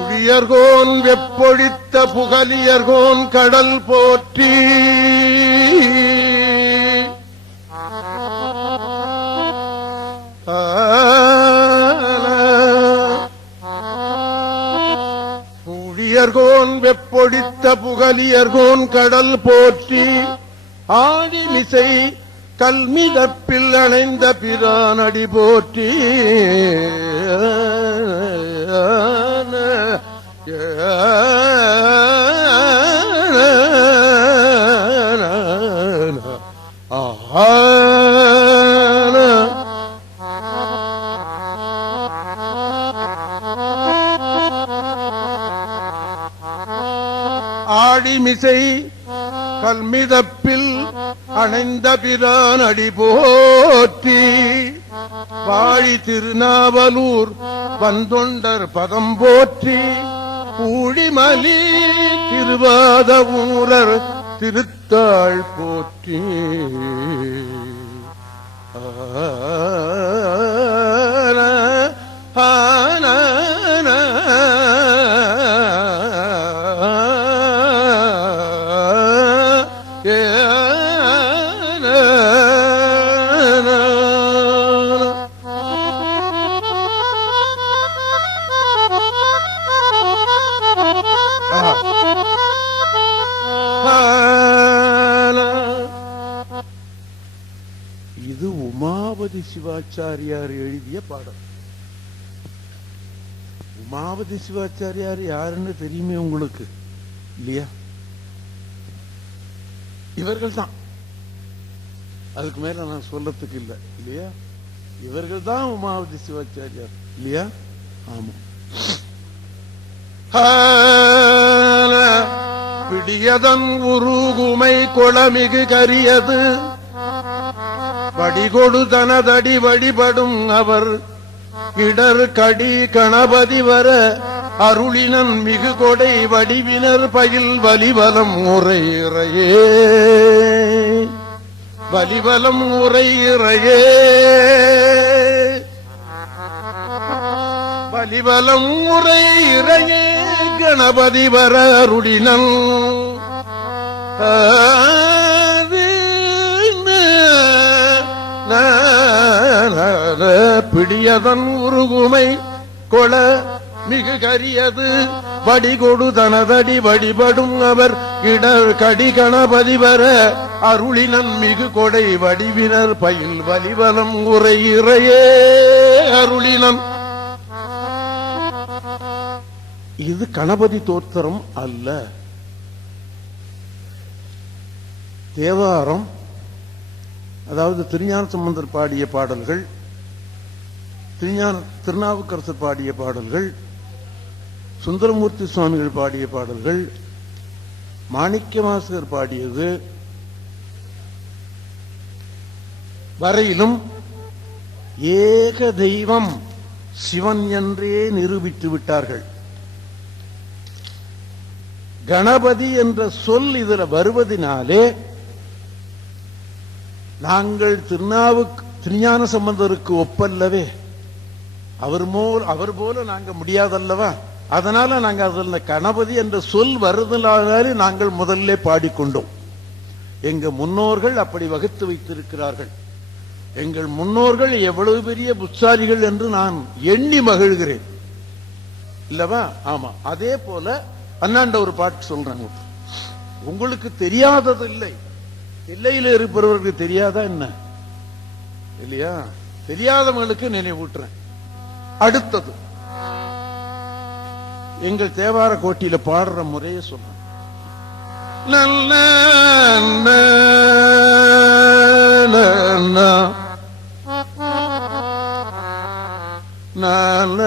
புகலியர்கோன் வெப்பொழித்த புகலியர்கோன் கடல் போற்றி புகலியர்கோன் வெப்பொழித்த புகலியர்கோன் கடல் போற்றி ஆழிமிசை கல்மிதப்பில் அணைந்த பிரானடி போற்றி ஆழிமிசை கல்மிதப்பில் அணைந்த பிரான் அடி போற்றி வாழி திருநாவலூர் வந்தொண்டர் பதம் போற்றி ஊழிமலி திருவாத ஊரர் திருத்தாள் போற்றி இது உமாபதி சிவாச்சாரியார் எழுதிய பாடல். உமாபதி சிவாச்சாரியார் யாருன்னு தெரியுமே உங்களுக்கு இல்லையா? இவர்கள் தான், அதுக்கு மேல நான் சொல்லத்துக்கு இல்லை இல்லையா? இவர்கள் தான் உமாபதி சிவாச்சாரியார் இல்லையா? ஆமா. பிடியதன் உருகுமை கொளமிகு கரியது வடிகொடு தனதடி வழிபடும் அவர் இடர் கடி கணபதி வர அருளினன் மிகு கொடை வடிவினர் பயில் வலிவலம் உரையிறையே வலிவலம் உரையிறையே வலிவலம் உரையிறையே கணபதி வர அருளினன் பிடியதன் உருகுமை கொள மிகு கரியது வடிகொடு தனதடி வழிபடும் அவர் இடர் கடி கணபதி வர அருளினன் மிகு கொடை வடிவினர் பயில் வலிவலம் உரையிறையே அருளினன். இது கணபதி தோத்திரம் அல்ல, தேவாரம். அதாவது திருஞான சம்பந்தர் பாடிய பாடல்கள், திருநாவுக்கரசர் பாடிய பாடல்கள், சுந்தரமூர்த்தி சுவாமிகள் பாடிய பாடல்கள், மாணிக்கவாசகர் பாடியது வரையிலும் ஏக தெய்வம் சிவன் என்றே நிரூபித்து விட்டார்கள். கணபதி என்ற சொல் இதுல வருவதினாலே நாங்கள் திருஞான சம்பந்தருக்கு ஒப்பல்லவே, அவர் போல நாங்க முடியாதல்லவா? அதனால நாங்க அதில் கணபதி என்ற சொல் வருதலாலே நாங்கள் முதல்ல பாடிக்கொண்டோம். எங்க முன்னோர்கள் அப்படி வகுத்து வைத்திருக்கிறார்கள். எங்கள் முன்னோர்கள் எவ்வளவு பெரிய புத்தாரிகள் என்று நான் எண்ணி மகிழ்கிறேன் இல்லவா? ஆமா. அதே போல அண்ணாண்ட ஒரு பாட்டு சொல்றாங்க, உங்களுக்கு தெரியாதது இல்லை, எல்லையில் இருப்பவர்களுக்கு தெரியாதா என்ன இல்லையா? தெரியாதவங்களுக்கு நினைவூட்டுறேன். அடுத்தது எங்கள் தேவார கோட்டியில பாடுற முறையை சொல்றேன். நல்ல நல்ல நல்ல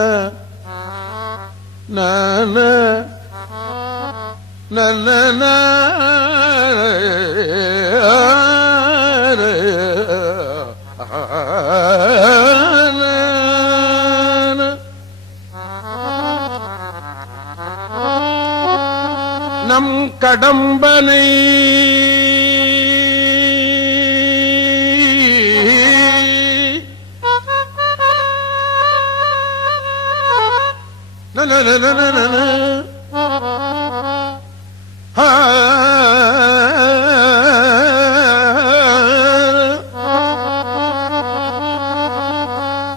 நல்ல நம் கடம்பனை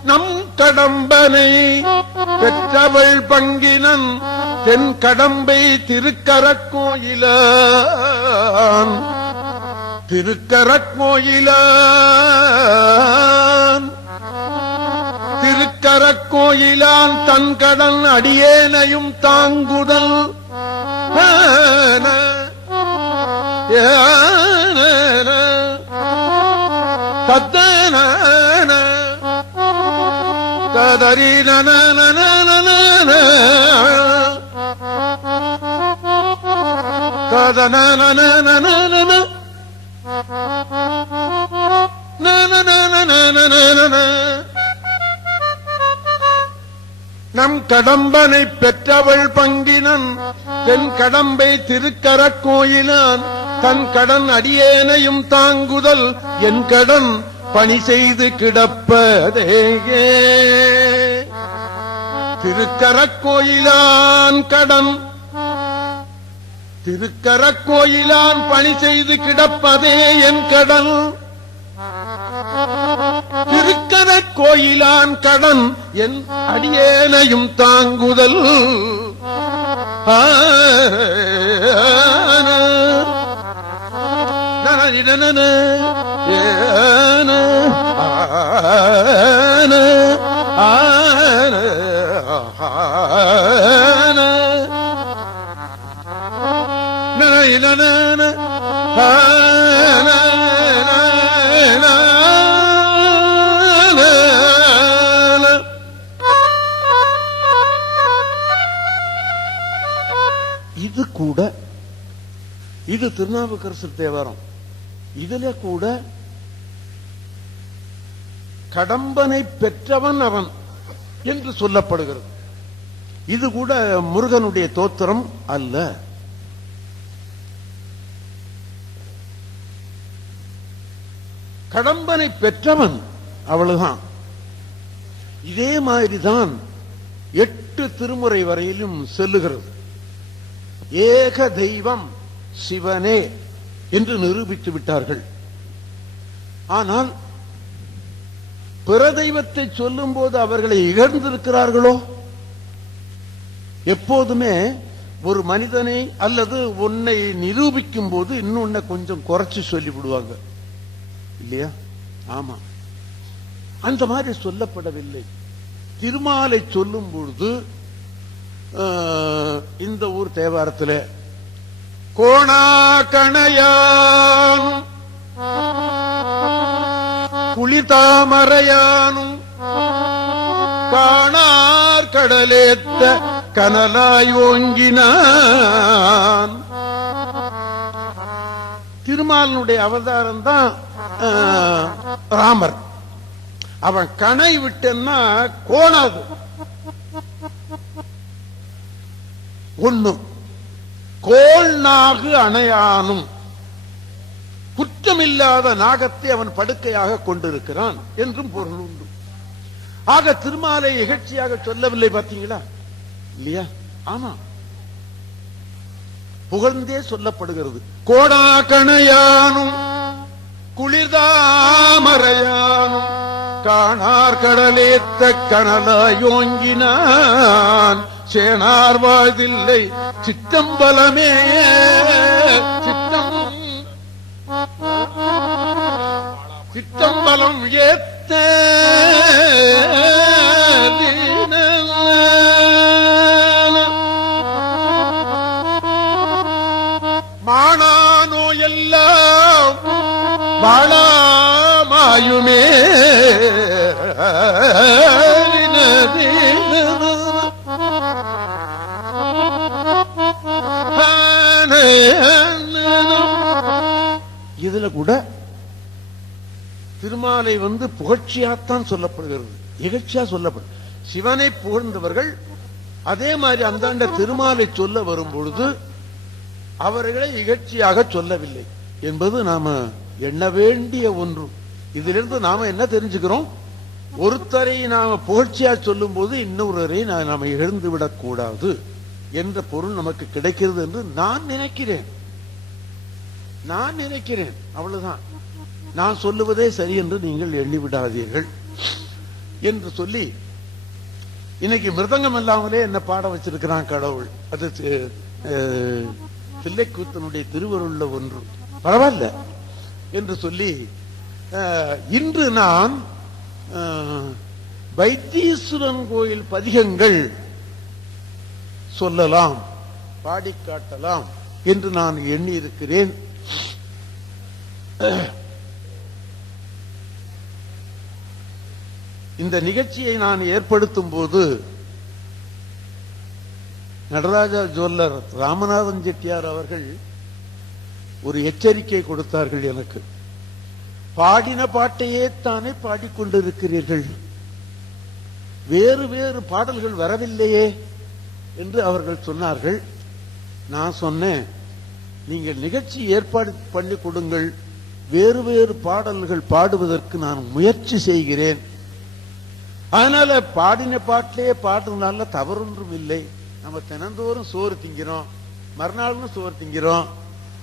நம் கடம்பனை பெற்றவள் பங்கினன் தென் கடம்பை திருக்கரக்கோயிலான் திருக்கரக்கோயிலான் திருக்கரக்கோயிலான் தன் கடன் அடியேனையும் தாங்குதல் தத்தன கதறி கதன நம் கடம்பனை பெற்றவள் பங்கினன் தென் கடம்பை திருக்கரக்கோயிலான் தன் கடன் அடியேனையும் தாங்குதல் என் கடன் பணி செய்து கிடப்பதேயே. திருக்கரக்கோயிலான் கடன் திருக்கரக்கோயிலான் பணி செய்து கிடப்பதே என் கடன். திருக்கரக்கோயிலான் கடன் என் அடியேனையும் தாங்குதல். இது கூட இது திருநாவுக்கரசர் தேவாரம். இதுல கூட கடம்பனை பெற்றவன் அவன் என்று சொல்லப்படுகிறது. இது கூட முருகனுடைய தோத்திரம் அல்ல. கடம்பனை பெற்றவன் அவ்வளவுதான். இதே மாதிரிதான் 8 திருமுறை வரையிலும் செல்லுகிறது. ஏக தெய்வம் சிவனே என்று நிரூபித்து விட்டார்கள். ஆனால் பிற தெய்வத்தை சொல்லும் போது அவர்களை இகழ்ந்திருக்கிறார்களோ? எப்போதுமே ஒரு மனிதனை அல்லது உன்னை நிரூபிக்கும் போது இன்னொன்ன கொஞ்சம் குறைச்சு சொல்லி விடுவாங்க இல்லையா? ஆமா, அந்த மாதிரி சொல்லப்படவில்லை. திருமாலை சொல்லும் பொழுது இந்த ஊர் தேவாரத்தில் கோணா கணையான் குளிதாமரையானும் காணார் கடலேத்த கனலாய் ஓங்கினான். திருமாலனுடைய அவதாரம் தான் ராமர். அவன் கணை விட்டன்னா கோணாது ஒண்ணும். கோள் நாகு அணையானும் குற்றமில்லாத நாகத்தை அவன் படுக்கையாக கொண்டிருக்கிறான் என்றும் பொருள் உண்டு. ஆக திருமாலை இகழ்ச்சியாக சொல்லவில்லை, பார்த்தீங்களா இல்லையா? ஆமா, புகழ்ந்தே சொல்லப்படுகிறது. கோடா கணையானும் குளிர்தாமரையானும் காணார் கடலேத்த கனலாயோங்கினான் சேனார் வாழ்தில்லை சிற்றம்பலமே சிற்றம்பலம் ஏத்த மானானோ எல்லாம் வாழாமாயுமே இதுல கூட திருமாலை புகழ்ச்சியாத்தான் சொல்லப்படுகிறது, இகழ்ச்சியா சொல்லப்படும். சிவனை புகழ்ந்தவர்கள் அதே மாதிரி அந்தாண்ட திருமாலை சொல்ல வரும் பொழுது அவர்களை இகழ்ச்சியாக சொல்லவில்லை என்பது நாம எண்ண வேண்டிய ஒன்று. இதிலிருந்து நாம என்ன தெரிஞ்சுக்கிறோம்? ஒருத்தரை நாம புகழ்ச்சியா சொல்லும் போது இன்னொருவரை நாம இழந்து விடக் கூடாது என்ற பொருள் நமக்கு கிடைக்கிறது என்று நான் நினைக்கிறேன். அவ்வளவுதான். நான் சொல்லுவதே சரி என்று நீங்கள் எண்ணிவிடாதீர்கள் என்று சொல்லி இன்னைக்கு மிருதங்கம் இல்லாமலே என்ன பாட வச்சிருக்கிறான் கடவுள். அது தில்லைக்கூத்தனுடைய திருவருள்ள ஒன்று, பரவாயில்ல என்று சொல்லி இன்று நான் வைத்தீஸ்வரன் கோயில் பதிகங்கள் சொல்லலாம், பாடிக்காட்டலாம் என்று நான் எண்ணி இருக்கிறேன். இந்த நிகழ்ச்சியை நான் ஏற்படுத்தும் போது நடராஜா ஜுவல்லர் ராமநாதன் செட்டியார் அவர்கள் ஒரு எச்சரிக்கை கொடுத்தார்கள் எனக்கு. பாடின பாட்டையே தானே பாடிக்கொண்டிருக்கிறீர்கள், வேறு வேறு பாடல்கள் வரவில்லையே என்று அவர்கள் சொன்னார்கள். நான் சொன்னேன், நீங்கள் நிகழ்ச்சி ஏற்பாடு பண்ணி கொடுங்கள், வேறு வேறு பாடல்கள் பாடுவதற்கு நான் முயற்சி செய்கிறேன். அதனால பாடின பாட்டிலே பாடுறதுனால தவறொன்றும் இல்லை. நம்ம தினந்தோறும் சோறு திங்கிறோம், மறுநாளும் சோறு திங்கிறோம்,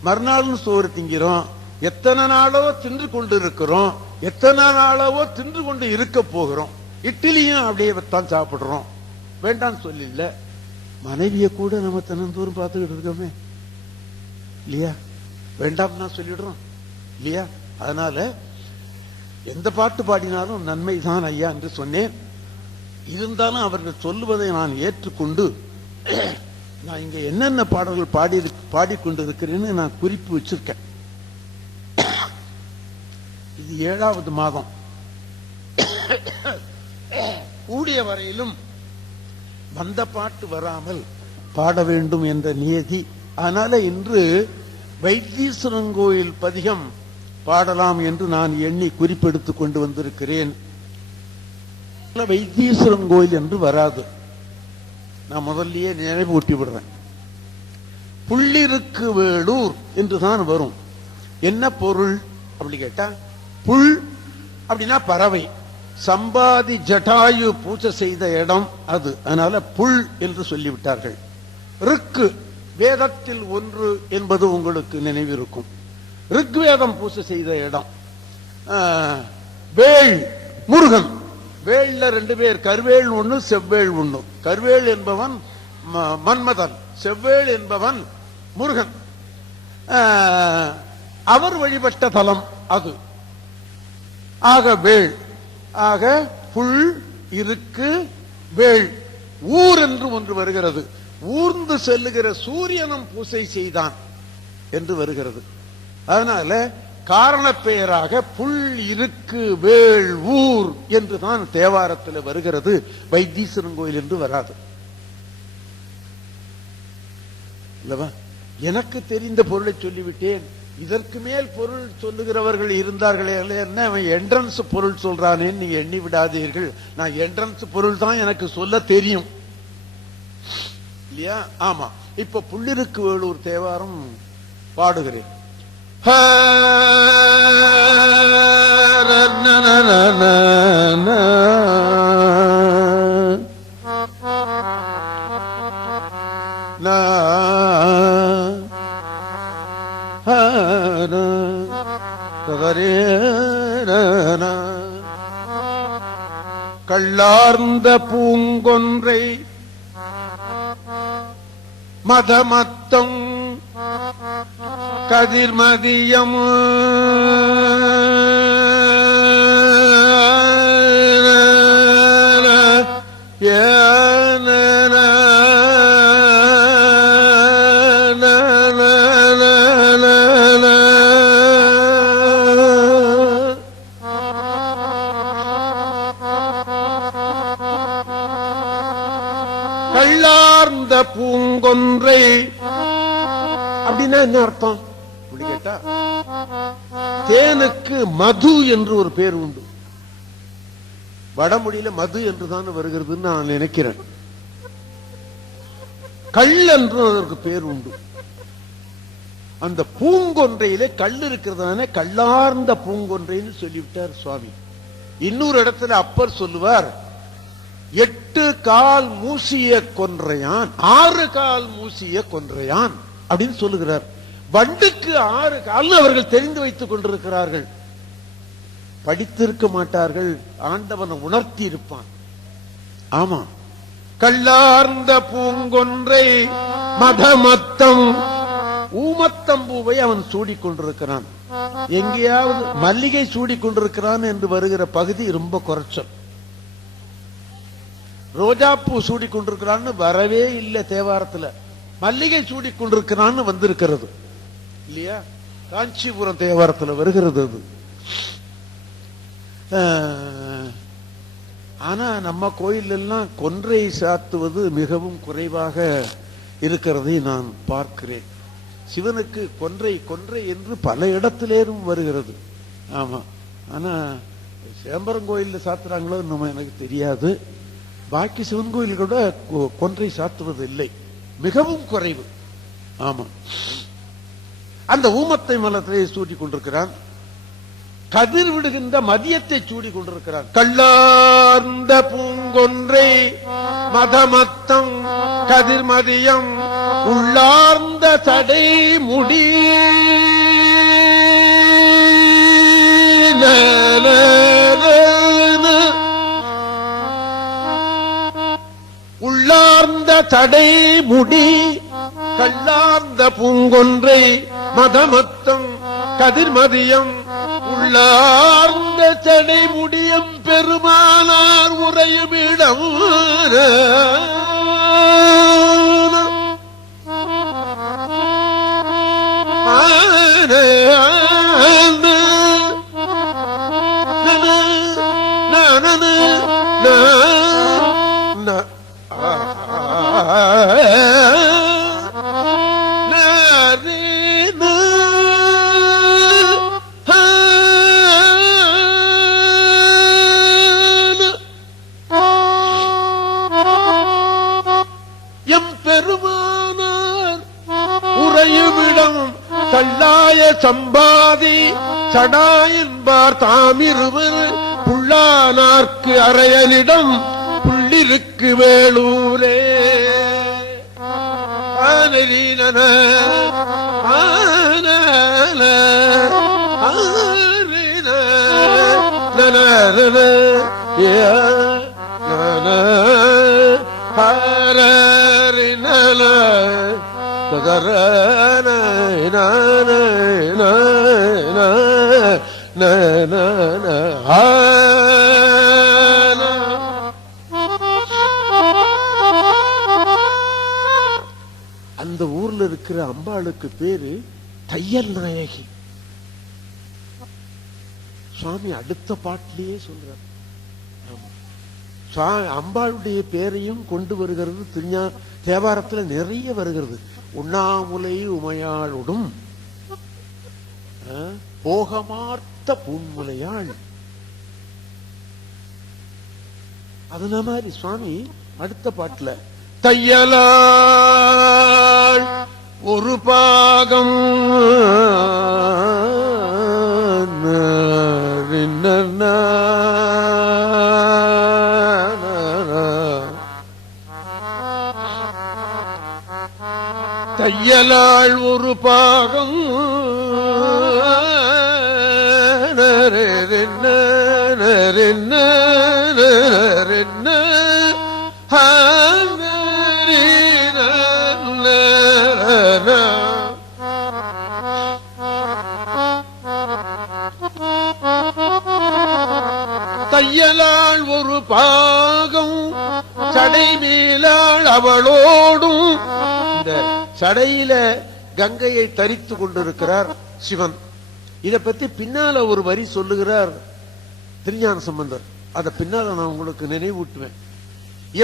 மறுநாளும் சோறு திங்கிறோம், எத்தனை நாளோ தின்று கொண்டு இருக்கிறோம், எத்தனை நாளவோ தின்று கொண்டு இருக்க போகிறோம். இட்லியும் அப்படியே தான் சாப்பிடுறோம், வேண்டாம் சொல்லல. மனைவிய கூட நம்ம தினந்தோறும் பார்த்துக்கிட்டு இருக்கோமே இல்லையா, வேண்டாம் நான் சொல்லிடுறோம் இல்லையா. அதனால எந்த பாட்டு பாடினாலும் நன்மைதான் ஐயா என்று சொன்னேன். இருந்தாலும் அவர்கள் சொல்லுவதை நான் ஏற்றுக்கொண்டு நான் இங்க என்னென்ன பாடல்கள் பாடிக்கொண்டு இருக்கிறேன்னு நான் குறிப்பு வச்சிருக்கேன். இது 7வது மாதம். கூடிய வரையிலும் வந்த பாட்டு வராமல் பாட வேண்டும் என்ற நியதி. அதனால இன்று வைத்தீஸ்வரன் கோயில் பதிகம் பாடலாம் என்று நான் எண்ணி குறிப்பெடுத்துக் கொண்டு வந்திருக்கிறேன். வைத்தீஸ்வரன் கோயில் என்று வராது, நான் முதல்லயே நினைவூட்டி விடுறேன். புள்ளிருக்கு வேளூர் என்றுதான் வரும். என்ன பொருள் அப்படி கேட்டா, புல் அப்படின்னா பறவை, சம்பாதி ஜட்டாயு பூஜை செய்த இடம் அது, அதனால புல் என்று சொல்லிவிட்டார்கள். ருக்கு வேதத்தில் ஒன்று என்பது உங்களுக்கு நினைவிருக்கும், ரிக்வேதம் பூஜை செய்த இடம். வேள் முருகன், வேள்ல 2 பேர், கருவேள் ஒண்ணு செவ்வேள் ஒண்ணு. கருவேள் என்பவன் மன்மதன், செவ்வேள் என்பவன் முருகன். அவர் வழிபட்ட தலம் அது. ஆக வேள், ஆக புல் இருக்கு வேள். ஊர் என்று ஒன்று வருகிறது, ஊர்ந்து செல்லுகிற சூரியனும் பூசை செய்தான் என்று வருகிறது. அதனால காரண பெயராக புல் இருக்கு வேள் ஊர் என்றுதான் தேவாரத்தில் வருகிறது, வைத்தீஸ்வரன் கோயில் என்று வராது. இல்லவா? எனக்கு தெரிந்த பொருளை சொல்லிவிட்டேன். இதற்கு மேல் பொருள் சொல்லுகிறவர்கள் இருந்தார்களே, என்ன என்ட்ரன்ஸ் பொருள் சொல்றானேன்னு நீங்க எண்ணி விடாதீர்கள். நான் என்ட்ரன்ஸ் பொருள் தான் எனக்கு சொல்ல தெரியும் இல்லையா. ஆமா, இப்ப புள்ளிருக்கு வேளூர் தேவாரம் பாடுகிறேன். கள்ளார்ந்த பூங்கொன்றை மதமத்தம் கதிர்மதியம் கள்ளார்ந்த பூங்கொன்றை அப்படின்னா என்ன அர்த்தம் கேட்டா, தேனுக்கு மது என்று ஒரு பேர் உண்டு. வடமொழியில மது என்றுதான் வருகிறதுன்னு நான் நினைக்கிறேன். கல் என்று அதற்கு பேர் உண்டு. அந்த பூங்கொன்றையிலே கல் இருக்கிறதான கள்ளார்ந்த பூங்கொன்றைன்னு சொல்லிவிட்டார் சுவாமி. இன்னொரு இடத்துல அப்பர் சொல்லுவார், 8 கால் மூசிய கொன்றையான் 6 கால் மூசிய கொன்றையான் அப்படின்னு சொல்லுகிறார். வண்டுக்கு 6 கால் அவர்கள் தெரிந்து வைத்துக் கொண்டிருக்கிறார்கள். படித்திருக்க மாட்டார்கள், ஆண்டவனை உணர்த்தி இருப்பான். ஆமா, கள்ளார்ந்த பூங்கொன்றை மதமத்தம், ஊமத்தம்பூவை அவன் சூடிக் கொண்டிருக்கிறான். எங்கேயாவது மல்லிகை சூடிக் கொண்டிருக்கிறான் என்று வருகிற பகுதி ரொம்ப குறைச்சல். ரோஜாப்பூ சூடிக் கொண்டிருக்கிறான்னு வரவே இல்லை தேவாரத்துல. மல்லிகை சூடிக் கொண்டிருக்கிறான்னு வந்திருக்கிறது இல்லையா? காஞ்சிபுரம் தேவாரத்தில் வருகிறது அது. ஆனா நம்ம கோயில் எல்லாம் கொன்றை சாத்துவது மிகவும் குறைவாக இருக்கிறதை நான் பார்க்கிறேன். சிவனுக்கு கொன்றை கொன்றை என்று பல இடத்திலேயும் வருகிறது. ஆமா, ஆனா சிதம்பரம் கோயில்ல சாத்துறாங்களோ நம்ம எனக்கு தெரியாது. பாக்கி சிவன் கோயில் கூட கொன்றை சாத்துவது இல்லை, மிகவும் குறைவு. ஆமா, அந்த ஊமத்தை மலத்தை சூட்டிக் கொண்டிருக்கிறான். கதிர் விடுகின்ற மதியத்தை சூடிக் கொண்டிருக்கிறான். கள்ளார்ந்த பூங்கொன்றை மதமத்தம் கதிர் மதியம் உள்ளார்ந்த தடை முடி உள்ளார்ந்த தடை முடி கள்ளார்ந்த பூங்கொன்றை மதமத்தம் கதிர்மதியம் உள்ளார்ந்த தடை முடியம் பெருமானார் உரையும் இடம் கள்ளாய சம்பாதி சடாயின்பார் தாமிருவர் புள்ளானார்க்கு அறையலிடம் புள்ளிருக்கு வேளூரே. ஆனரீனன ஆனல ஆரின நனன நன ஹரரினல ததரன அந்த ஊர்ல இருக்கிற அம்பாளுக்கு பேரு தையல் நாயகி. சுவாமி அடுத்த பாட்டிலேயே சொல்றார். அம்பாளுடைய பேரையும் கொண்டு வருகிறது. தேவாரத்துல நிறைய வருகிறது. உண்ணாமுலை உமையாளுடும் போகமார்த்த பூன்முலையாள். அதுன மாதிரி சுவாமி அடுத்த பாட்டுல தையலாள் ஒரு பாகம் தையலாள் ஒரு பாகம் தையலாள் ஒரு பாகம் சடை மேலாள் அவளோடும். இந்த சடையில கங்கையை தரித்து கொண்டிருக்கிறார் சிவன். இத பத்தி பின்னால ஒரு வரி சொல்லுகிறார் திருஞான சம்பந்தர். அத பின்னால நான் உங்களுக்கு நினைவூட்டுவேன்.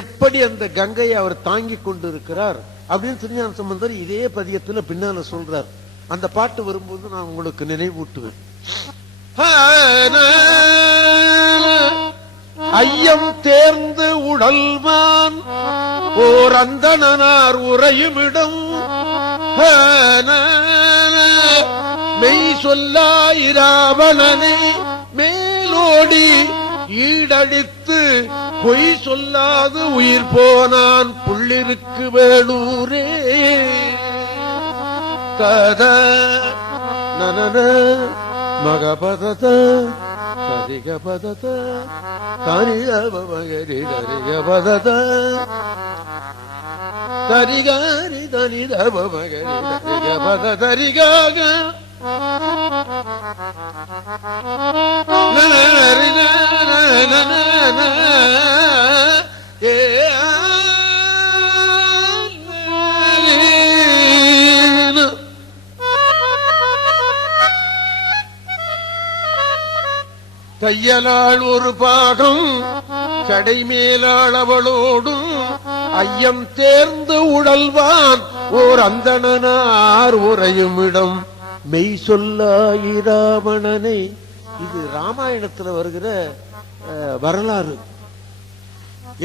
எப்படி அந்த கங்கையை அவர் தாங்கி கொண்டிருக்கிறார் அப்படின்னு திருஞான சம்பந்தர் இதே பதியத்துல பின்னால சொல்றார். அந்த பாட்டு வரும்போது நான் உங்களுக்கு நினைவூட்டுவேன். ஐயம் தேர்ந்து உடல்வான் ஓர் அந்தணனார் உறையுமிடம் மெய் சொல்லாயிராவணனை மேலோடி ஈடடித்து பொய் சொல்லாது உயிர் போனான் புள்ளிருக்கு வேளூரே. தத நனன மகபதத சரிகபதத தரிகபமகரி தரிகபதத தரிகாரி தனிதபமகரி தரிகபத தரிகாக தையலாள் ஒரு பாகம் சடை மேலாள் அவளோடும் ஐயம் தேர்ந்து உடல்வான் ஓர் அந்தணனார் உறையுமிடம் மெய் சொல்லாயிராவணனை. இது ராமாயணத்துல வருகிற வரலாறு.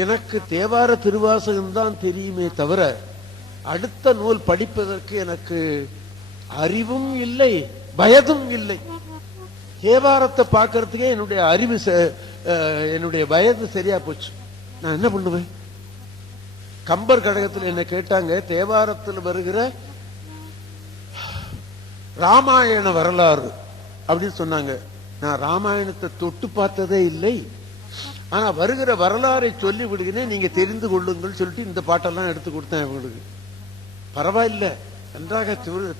எனக்கு தேவார திருவாசகம் தான் தெரியுமே தவிர அடுத்த நூல் படிப்பதற்கு எனக்கு அறிவும் இல்லை, வயதும் இல்லை. தேவாரத்தை பார்க்கறதுக்கே என்னுடைய அறிவு என்னுடைய வயது சரியா போச்சு. நான் என்ன பண்ணுவேன்? கம்பர் கடகத்தில் என்ன கேட்டாங்க, தேவாரத்தில் வருகிற ராமாயண வரலாறு அப்படின்னு சொன்னாங்க. நான் ராமாயணத்தை தொட்டு பார்த்ததே இல்லை. ஆனா வருகிற வரலாறை சொல்லி விடுகிறேன், நீங்க தெரிந்து கொள்ளுங்கள் சொல்லிட்டு இந்த பாட்டெல்லாம் எடுத்து கொடுத்தேன் அவங்களுக்கு. பரவாயில்ல, நன்றாக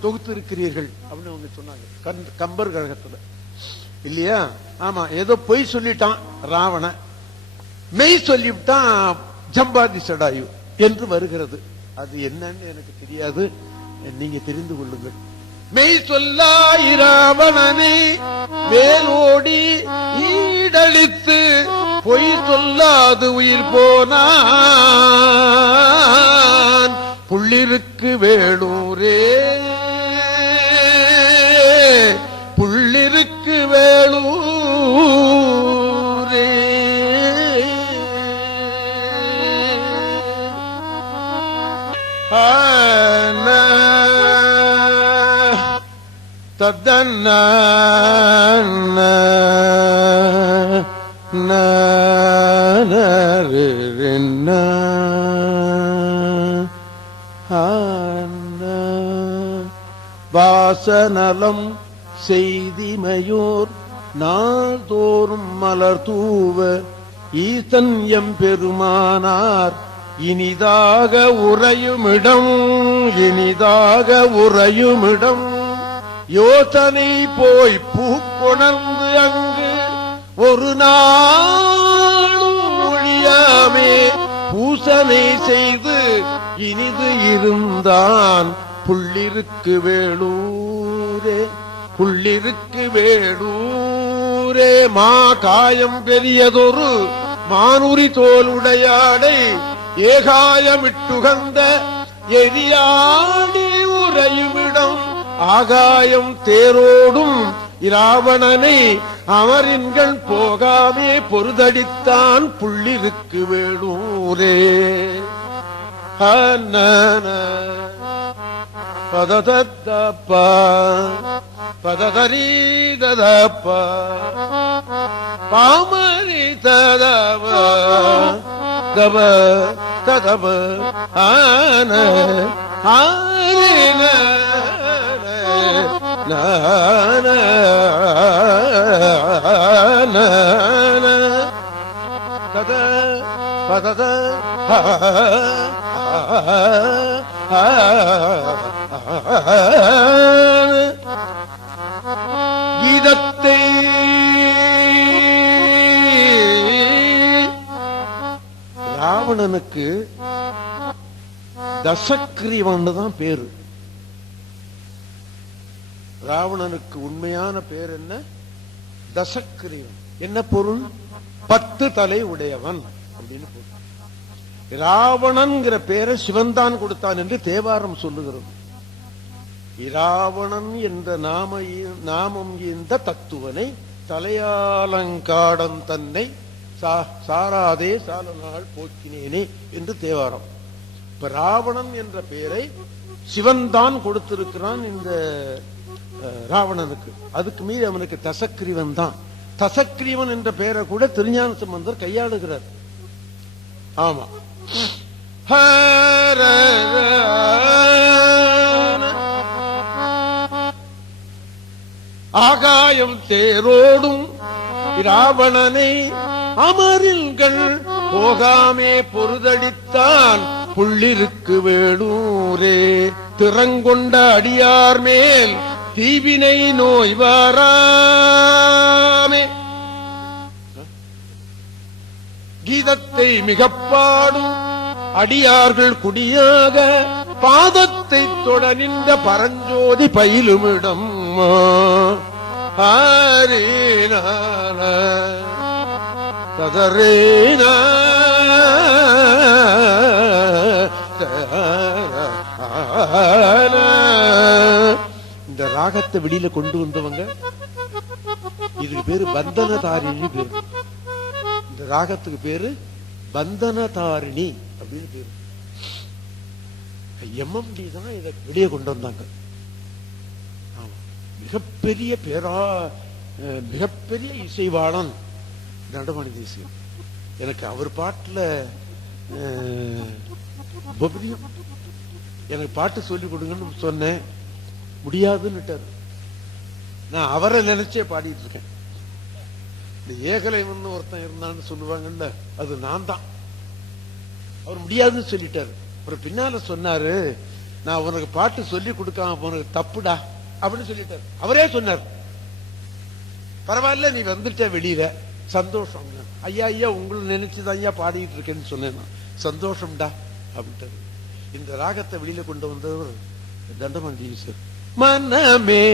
தொகுத்து இருக்கிறீர்கள் அப்படின்னு அவங்க சொன்னாங்க கம்பர் கழகத்துல. இல்லையா? ஆமா, ஏதோ பொய் சொல்லிட்டான் ராவண, மெய் சொல்லிவிட்டான் ஜம்பாதி சடாயு என்று வருகிறது. அது என்னன்னு எனக்கு தெரியாது, நீங்க தெரிந்து கொள்ளுங்கள். மெய் சொல்லாயிராவணனை வேலோடி ஈடழித்து பொய் சொல்லாது உயிர் போனான் புள்ளிருக்கு வேளூரே. புள்ளிருக்கு வேளூரே. தத்தன்ன வாசநலம் செய்திமையோர் நாள்தோறும் மலர் தூவ ஈசன் எம்பெருமானார் இனிதாக உறையுமிடம். இனிதாக உறையுமிடம் யோசனை போய் பூக்கொணர்ந்து அங்கு ஒரு நாளும் ஒழியாமே பூசனை செய்து இனிது இருந்தான் புள்ளிருக்கு வேளூரே. புள்ளிருக்கு வேளூரே. மா காயம் பெரியதொரு மானுரி தோலுடையாடை ஏகாயமிட்டுகந்த எரியாடி உறையுமிடம் ஆகாயம் தேரோடும் இராவணனை அமரின்கள் போகாமே பொருதடித்தான் புள்ளிருக்கு வேளூரே. பததப்பா பததரீதப்பா பாமரி ததவ தவ ததவ ஆன ஆரின நான தத பதத கீதத்தை ராவணனுக்கு தசக்ரீவன் தான் பேரு. ராவணனுக்கு உண்மையான பேர் என்ன? தசக்ரீவன். என்ன பொருள்? 10 தலை உடையவன் அப்படின்னு பொருள். ராவணன்கிற பேரை சிவன் தான் கொடுத்தான் என்று தேவாரம் சொல்லுகிறது. இராவணன் என்ற நாமம் இந்த தத்துவனை தலையாலங்காடன் தன்னை சாராதே சால நாள் போக்கினேனே என்று தேவாரம். இப்ப ராவணன் என்ற பெயரை சிவன் தான் கொடுத்திருக்கிறான் இந்த ராவணனுக்கு. அதுக்கு மீறி அவனுக்கு தசக்ரீவன் தான். தசக்ரீவன் என்ற பெயரை கூட திருஞான சம்பந்தர் கையாளுகிறார். ஆமா. ஆகாயம் தேரோடும் ராவணனை அமரில்கள் போகாமே பொருதடித்தான் புள்ளிருக்கு வேடூரே. திறங்கொண்ட அடியார் மேல் தீவினை நோய் வாராமே. கீதத்தை மிகப்பாடும் அடியார்கள் குடியாக பாதத்தை தொட நின்ற பரஞ்சோதி பயிலுமிடம். ஹரீனான ததரேன இந்த ராகத்தை வெளியில கொண்டு வந்தவங்க இதுக்கு பேரு பந்தனதாரிணி பேரு. இந்த ராகத்துக்கு பேரு பந்தனதாரிணி அப்படின்னு பேரு. எம்எம்டி தான் இதை வெளியே கொண்டு வந்தாங்க. மிகப்பெரிய மிகப்பெரிய இசைவாளன் நடுமணி தேசியம். எனக்கு அவர் பாட்டுல எனக்கு பாட்டு சொல்லிக் கொடுங்கன்னு சொன்னேன், முடியாதுன்னுட்டாரு. நான் அவரை நினைச்சே பாடிட்டு இருக்கேன். இந்த ஏகலைவன் ஒருத்தன் இருந்தான்னு சொல்லுவாங்கல்ல, அது நான் தான். அவர் முடியாதுன்னு சொல்லிட்டாரு. அப்புறம் பின்னால சொன்னாரு, நான் உனக்கு பாட்டு சொல்லி கொடுக்காம போனது தப்புடா அப்படின்னு சொல்லிட்டாரு. அவரே சொன்னார், பரவாயில்ல நீ வந்துட்ட வெளியில, சந்தோஷம். ஐயா ஐயா உங்களை நினைச்சுதான் ஐயா பாடிட்டு இருக்கேன்னு சொன்னேன். சந்தோஷம்டா அப்படின்ட்டு இந்த ராகத்தை வெளியில கொண்டு வந்தவர் தண்டமணி சார். மனமே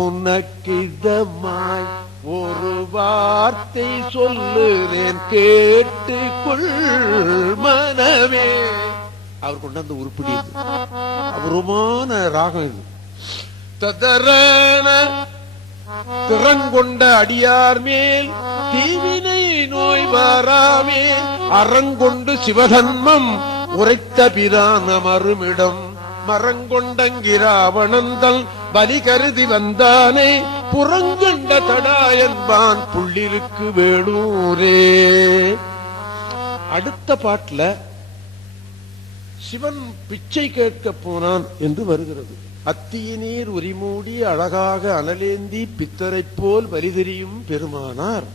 உனக்கிதமாய் ஒரு வார்த்தை சொல்லுறேன் கேட்டுக்கொள் மனமே. அவர் கொண்டு வந்த உருப்படி அபூர்வமான ராகம் இது. ததரன திறங்கொண்ட அடியார் மேல் தீவினை நோய் வாராமே. அறங்கொண்டு சிவதன்மம் உரைத்த பிரான மறுமிடம் மரங்கொண்டங்கிராவணந்தல் பலி கருதி வந்தானே புறங்கண்ட தடாயன்பான் புள்ளிருக்கு வேடூரே. அடுத்த பாட்டுல சிவன் பிச்சை கேட்க போனான் என்று வருகிறது. அத்தியினீர் உரிமூடி அழகாக அனலேந்தி பித்தரை போல் வலிதெரியும் பெருமானார்.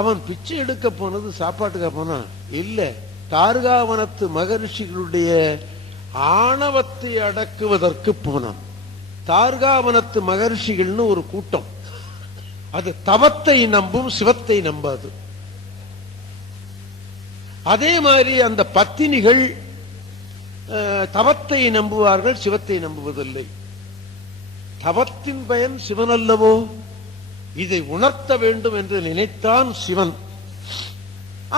அவன் பிச்சை எடுக்க போனது சாப்பாட்டுக்கா போனான் இல்ல, தார்காவனத்து மகரிஷிகளுடைய ஆணவத்தை அடக்குவதற்கு போனான். தார்காவனத்து மகரிஷிகள்னு ஒரு கூட்டம், அது தவத்தை நம்பும், சிவத்தை நம்பாது. அதே மாதிரி அந்த பத்தினிகள் தவத்தை நம்புவார்கள், சிவத்தை நம்புவதில்லை. தவத்தின் பயன் சிவன் அல்லவோ, இதை உணர்த்த வேண்டும் என்று நினைத்தான் சிவன்.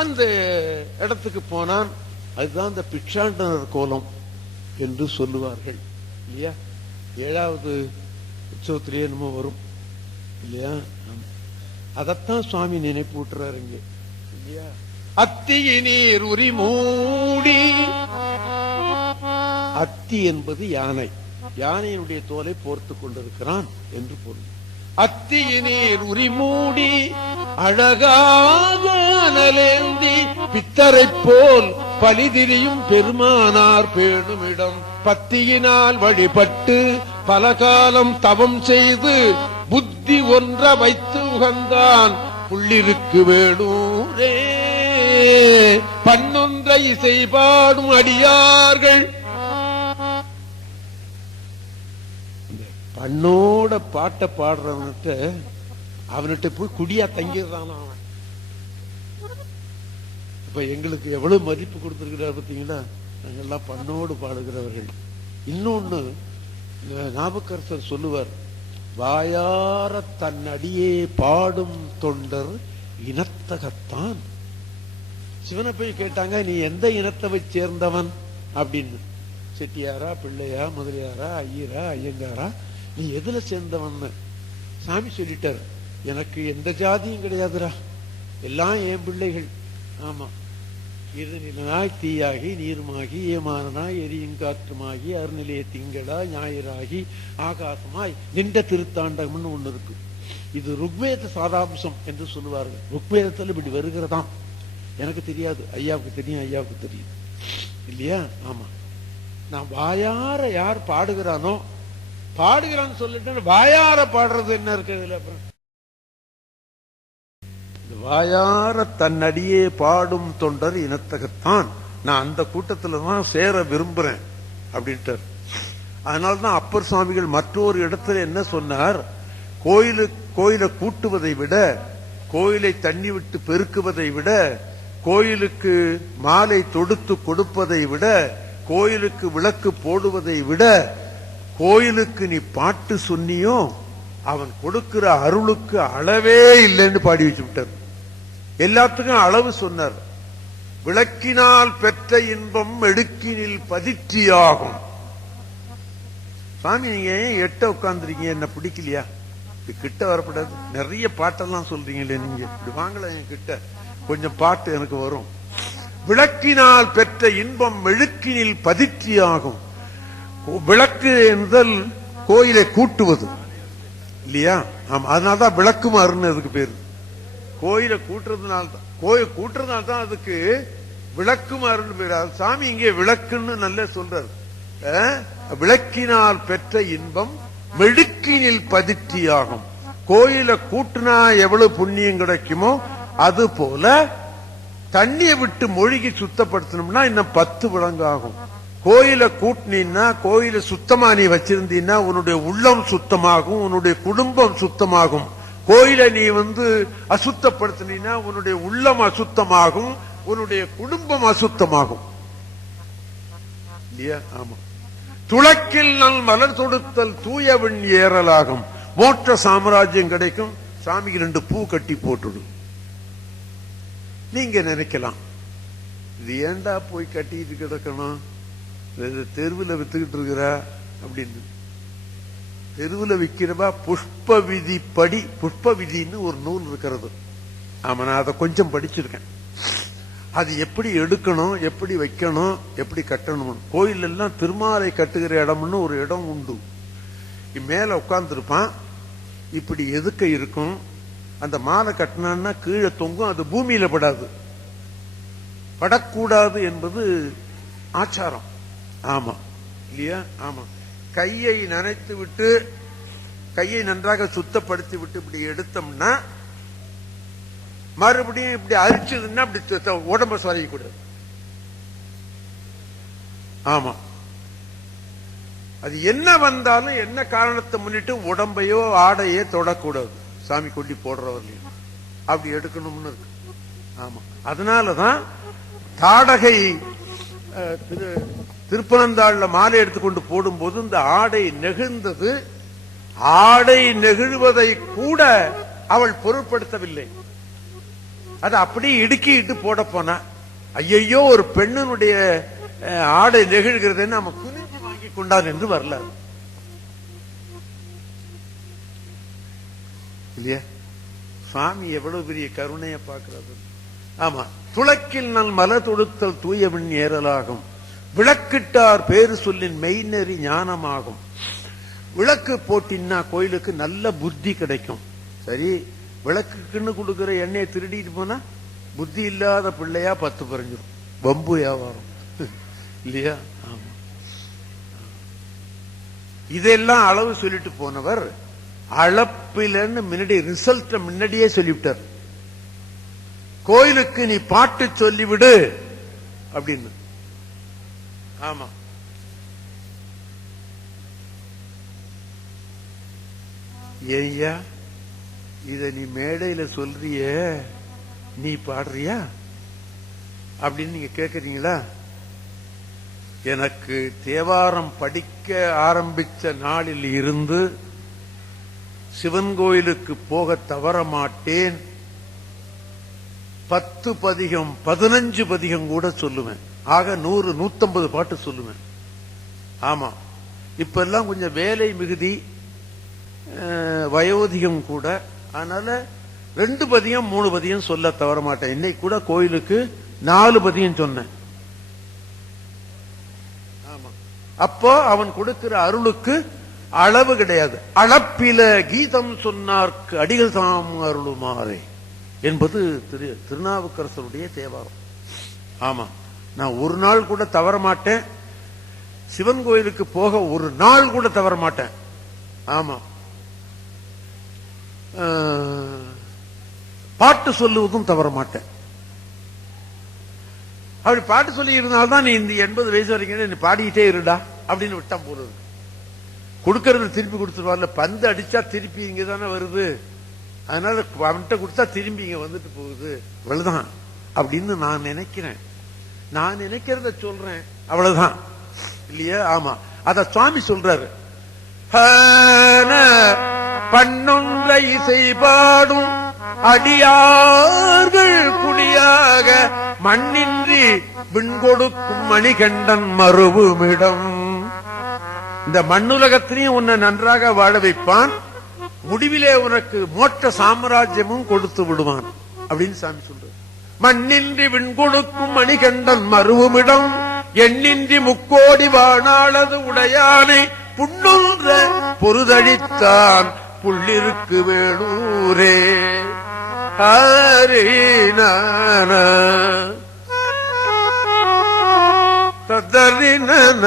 அந்த இடத்துக்கு போனான். அதுதான் இந்த பிட்சாண்டனர் கோலம் என்று சொல்லுவார்கள் இல்லையா? 7வது உற்சவத்திலேயே என்னமோ வரும் இல்லையா? அதத்தான் சுவாமி நினைப்பு விட்டுறாரு இங்க இல்லையா? அத்தியினீர் உரி மூடி. அத்தி என்பது யானை, யானையினுடைய தோலை போர்த்துக் கொண்டிருக்கிறான் என்று பொருள். அத்தியினீர் உரிமூடி அழகாக அனலேந்தி பித்தரை போல் பலிதிரியும் பெருமானார் பேணுமிடம் பத்தியினால் வழிபட்டு பல காலம் தவம் செய்து புத்தி ஒன்ற வைத்து உகந்தான் புள்ளிருக்கு வேடூரே. பன்னொன்ற இசை பாடும் அடியார்கள் பண்ணோட பாட்டை பாடுறவன்ட்டு அவன்கிட்ட போய் குடியா தங்கிடுறான். அவன் இப்ப எங்களுக்கு எவ்வளவு மதிப்பு கொடுத்திருக்கிறார் பார்த்தீங்களா? நாங்கெல்லாம் பண்ணோடு பாடுகிறவர்கள். இன்னொன்னு நாவுக்கரசர் சொல்லுவார், வாயார தன் அடியே பாடும் தொண்டர் இனத்தகத்தான். சிவனை போய் கேட்டாங்க, நீ எந்த இனத்தை சேர்ந்தவன் அப்படின்னு. செட்டியாரா, பிள்ளையா, முதலியாரா, ஐயரா, ஐயங்காரா, நீ எதுல சேர்ந்தவன்? சாமி சொல்லிட்டார், எனக்கு எந்த ஜாதியும் கிடையாதுரா, எல்லாம் என் பிள்ளைகள். ஆமா, இது நிலனாய் தீயாகி நீருமாகி ஏமானனாய் எரியும் காற்றுமாகி அருநிலைய திங்களா ஞாயிறாகி ஆகாசமாய் நின்ற திருத்தாண்டகம்னு ஒண்ணு இருக்கு. இது ருக்வேத சாராம்சம் என்று சொல்லுவார்கள். ருக்வேதத்தில் இப்படி வருகிறதாம். எனக்கு தெரியாது, ஐயாவுக்கு தெரியும், ஐயாவுக்கு தெரியும் இல்லையா? ஆமா, நான் வாயார யார் பாடுகிறானோ, பாடுகிறான்னு சொல்லிட்டு வாயார பாடுறது என்ன இருக்கிறதுல? அப்புறம் வாயார தன்னடியே பாடும் தொண்டர் இனத்தகத்தான். நான் அந்த கூட்டத்துல தான் சேர விரும்புறேன் அப்படின்ட்டு. அதனால்தான் அப்பர் சுவாமிகள் மற்றொரு இடத்துல என்ன சொன்னார், கோயிலை கூட்டுவதை விட, கோயிலை தண்ணி விட்டு பெருக்குவதை விட, கோயிலுக்கு மாலை தொடுத்து கொடுப்பதை விட, கோயிலுக்கு விளக்கு போடுவதை விட, கோயிலுக்கு நீ பாட்டு சொன்னியோ அவன் கொடுக்கிற அருளுக்கு அளவே இல்லைன்னு பாடி வச்சு விட்டார். எல்லாத்துக்கும் அளவு சொன்னார். விளக்கினால் பெற்ற இன்பம் எடுக்கினில் பதிற்றியாகும். சாமி, நீங்க ஏன் எட்ட உட்கார்ந்துருக்கீங்க? என்ன பிடிக்கலையா? இப்படி கிட்ட வரப்படாது. நிறைய பாட்டெல்லாம் சொல்றீங்களே நீங்க, இப்படி வாங்கல என் கிட்ட, கொஞ்சம் பாட்டு எனக்கு வரும். விளக்கினால் பெற்ற இன்பம் மெழுக்கினில் பதிற்றியாகும். விளக்கு என்றால் கோயிலை கூட்டுவது இல்லையா? ஆமா, அதனால்தான் விளக்குமாறுன்னு அதுக்கு பேரு. கோயிலை கூட்டுறதுனால்தான் அதுக்கு விளக்குமாறுன்னு பேரு. சாமி இங்கே விளக்குன்னு நல்லா சொல்றாரு. விளக்கினால் பெற்ற இன்பம் மெழுக்கினில் பதிற்றியாகும். கோயிலை கூட்டுனா எவ்வளவு புண்ணியம் கிடைக்குமோ அது போல தண்ணியை விட்டு மொழிகி சுத்தப்படுத்தணும்னா இன்னும் 10 மடங்கு ஆகும். கோயிலை கூட்டினா, கோயிலை சுத்தமா நீ வச்சிருந்தீன்னா உன்னுடைய உள்ளம் சுத்தமாகும், உன்னுடைய குடும்பம் சுத்தமாகும். கோயிலை நீ அசுத்தப்படுத்தினா உன்னுடைய உள்ளம் அசுத்தமாகும், உன்னுடைய குடும்பம் அசுத்தமாகும் இல்லையா? ஆமா. துளக்கில் நல் மலர் தொடுத்தல் தூயவன் ஏறலாகும். மோட்ச சாம்ராஜ்யம் கிடைக்கும். சாமிக்கு 2 பூ கட்டி போட்டுடு. நீங்க நினைக்கலாம், இது ஏண்டா போய் கட்டிட்டு கிடக்கணும், தெருவில் வித்துக்கிட்டு இருக்கிறா அப்படின்னு. தெருவில் விற்கிறவா புஷ்ப விதிப்படி, புஷ்ப விதின்னு ஒரு நூல் இருக்கிறது. ஆமா, நான் அதை கொஞ்சம் படிச்சிருக்கேன். அது எப்படி எடுக்கணும், எப்படி வைக்கணும், எப்படி கட்டணும். கோயில் எல்லாம் திருமாலை கட்டுகிற இடம்னு ஒரு இடம் உண்டு. மேல உட்கார்ந்துருப்பான், இப்படி எதுக்க இருக்கும். அந்த மாலை கட்டினான்னா கீழே தொங்கும், அது பூமியில படாது, படக்கூடாது என்பது ஆச்சாரம். ஆமா இல்லையா? ஆமா. கையை நனைத்து விட்டு, கையை நன்றாக சுத்தப்படுத்தி விட்டு இப்படி எடுத்தோம்னா, மறுபடியும் இப்படி அரிச்சதுன்னா அப்படி உடம்ப சொலைய கூடாது. ஆமா, அது என்ன வந்தாலும் என்ன காரணத்தை முன்னிட்டு உடம்பையோ ஆடையோ தொடக்கூடாது. சாமி கொட்டி போடுறவர்களையும் அப்படி எடுக்கணும்னு இருக்கு. ஆமா, அதனாலதான் தாடகை திருப்பனந்தாள்ல மாலை எடுத்துக்கொண்டு போடும்போது இந்த ஆடை நெகிழ்ந்தது. ஆடை நெகிழ்வதை கூட அவள் பொருட்படுத்தவில்லை. அது அப்படியே இடுக்கிட்டு போட போனா, ஐயையோ ஒரு பெண்ணினுடைய ஆடை நெகிழ்கிறது நம்ம குனிஞ்சு வாங்கி கொண்டான் என்று வரல இல்லையா? சுவாமி எவ்வளவு பெரிய கருணையை பார்க்கிறது. ஆமா, துளக்கில் நல் மலர் தொடுத்தல் தூயவன் ஏறலாகும். விளக்கிட்டார் பேரு சொல்லின் மெய்நெறி ஞானமாகும். விளக்கு போட்டின்னா கோயிலுக்கு நல்ல புத்தி கிடைக்கும். சரி, விளக்குன்னு கொடுக்கிற எண்ணெயை திருடிட்டு போனா புத்தி இல்லாத பிள்ளையா 10 பறிஞ்சிடும். பம்பு வியாபாரம் இல்லையா? ஆமா, இதெல்லாம் அளவு சொல்லிட்டு போனவர் அளப்பிலன்னு முன்னாடி ரிசல்ட் முன்னாடியே சொல்லிவிட்டார். கோயிலுக்கு நீ பாட்டு சொல்லிவிடு அப்படின்னு. ஆமா, ஏய்யா இத நீ மேடையில சொல்றிய, நீ பாடுறியா? அப்படின்னு நீங்க கேக்குறீங்களா? எனக்கு தேவாரம் படிக்க ஆரம்பிச்ச நாளில் இருந்து சிவன் கோயிலுக்கு போக தவற மாட்டேன். 10 பதிகம் 15 பதிகம் கூட சொல்லுவேன். ஆக 100 150 பாட்டு சொல்லுவேன். ஆமா, இப்ப எல்லாம் கொஞ்சம் வேலை மிகுதி, வயோதிகம் கூட, அதனால 2 பதியம் 3 பதியம் சொல்ல தவற மாட்டேன். இன்னைக்கு கூட கோயிலுக்கு 4 பதியம் சொன்னேன். ஆமா, அப்போ அவன் கொடுக்கிற அருளுக்கு அளவு கிடையாது. அளப்பில கீதம் சொன்னார்க்கு அடிகள் தாம் அருளுமாறே என்பது திருநாவுக்கரசருடைய தேவாரம். ஆமா, நான் ஒரு நாள் கூட தவற மாட்டேன். சிவன் கோயிலுக்கு போக ஒரு நாள் கூட தவற மாட்டேன். ஆமா, பாட்டு சொல்லுவதும் தவற மாட்டேன். அப்படி பாட்டு சொல்லி இருந்தால்தான் நீ இந்த 80 வயசு வரைக்கும் நீ பாடிக்கிட்டே இருடா அப்படின்னு விட்டா போறது. கொடுக்கறது திருப்பி கொடுத்துருவார்ல, பந்து அடிச்சா திருப்பி இங்கதானே வருது, அதனால அவன்கிட்ட கொடுத்தா திரும்பி இங்க வந்துட்டு போகுது, அவ்வளவுதான் அப்படின்னு நான் நினைக்கிறேன். நான் நினைக்கிறத சொல்றேன், அவ்வளவுதான் இல்லையா? ஆமா, அத சுவாமி சொல்றாரு. பண்ணொன்ற இசை பாடும் அடியார்கள் குடியாக மண்ணின்றி விண்கொடுக்கும் மணிகண்டன் மறுவுமிடம். இந்த மண்ணுலகத்திலையும் உன்னை நன்றாக வாழ வைப்பான், முடிவிலே உனக்கு மோட்ச சாம்ராஜ்யமும் கொடுத்து விடுவான் அப்படின்னு சாமி சொல்ற. மண்ணின்றி விண்கொடுக்கும் மணிகண்டன் மறுவுமிடம் எண்ணின்றி முக்கோடி வாணாளது உடையானை புண்ணுன்ற பொருதழித்தான் புள்ளிருக்கு வேளூரே. ஹரிநான ததரினன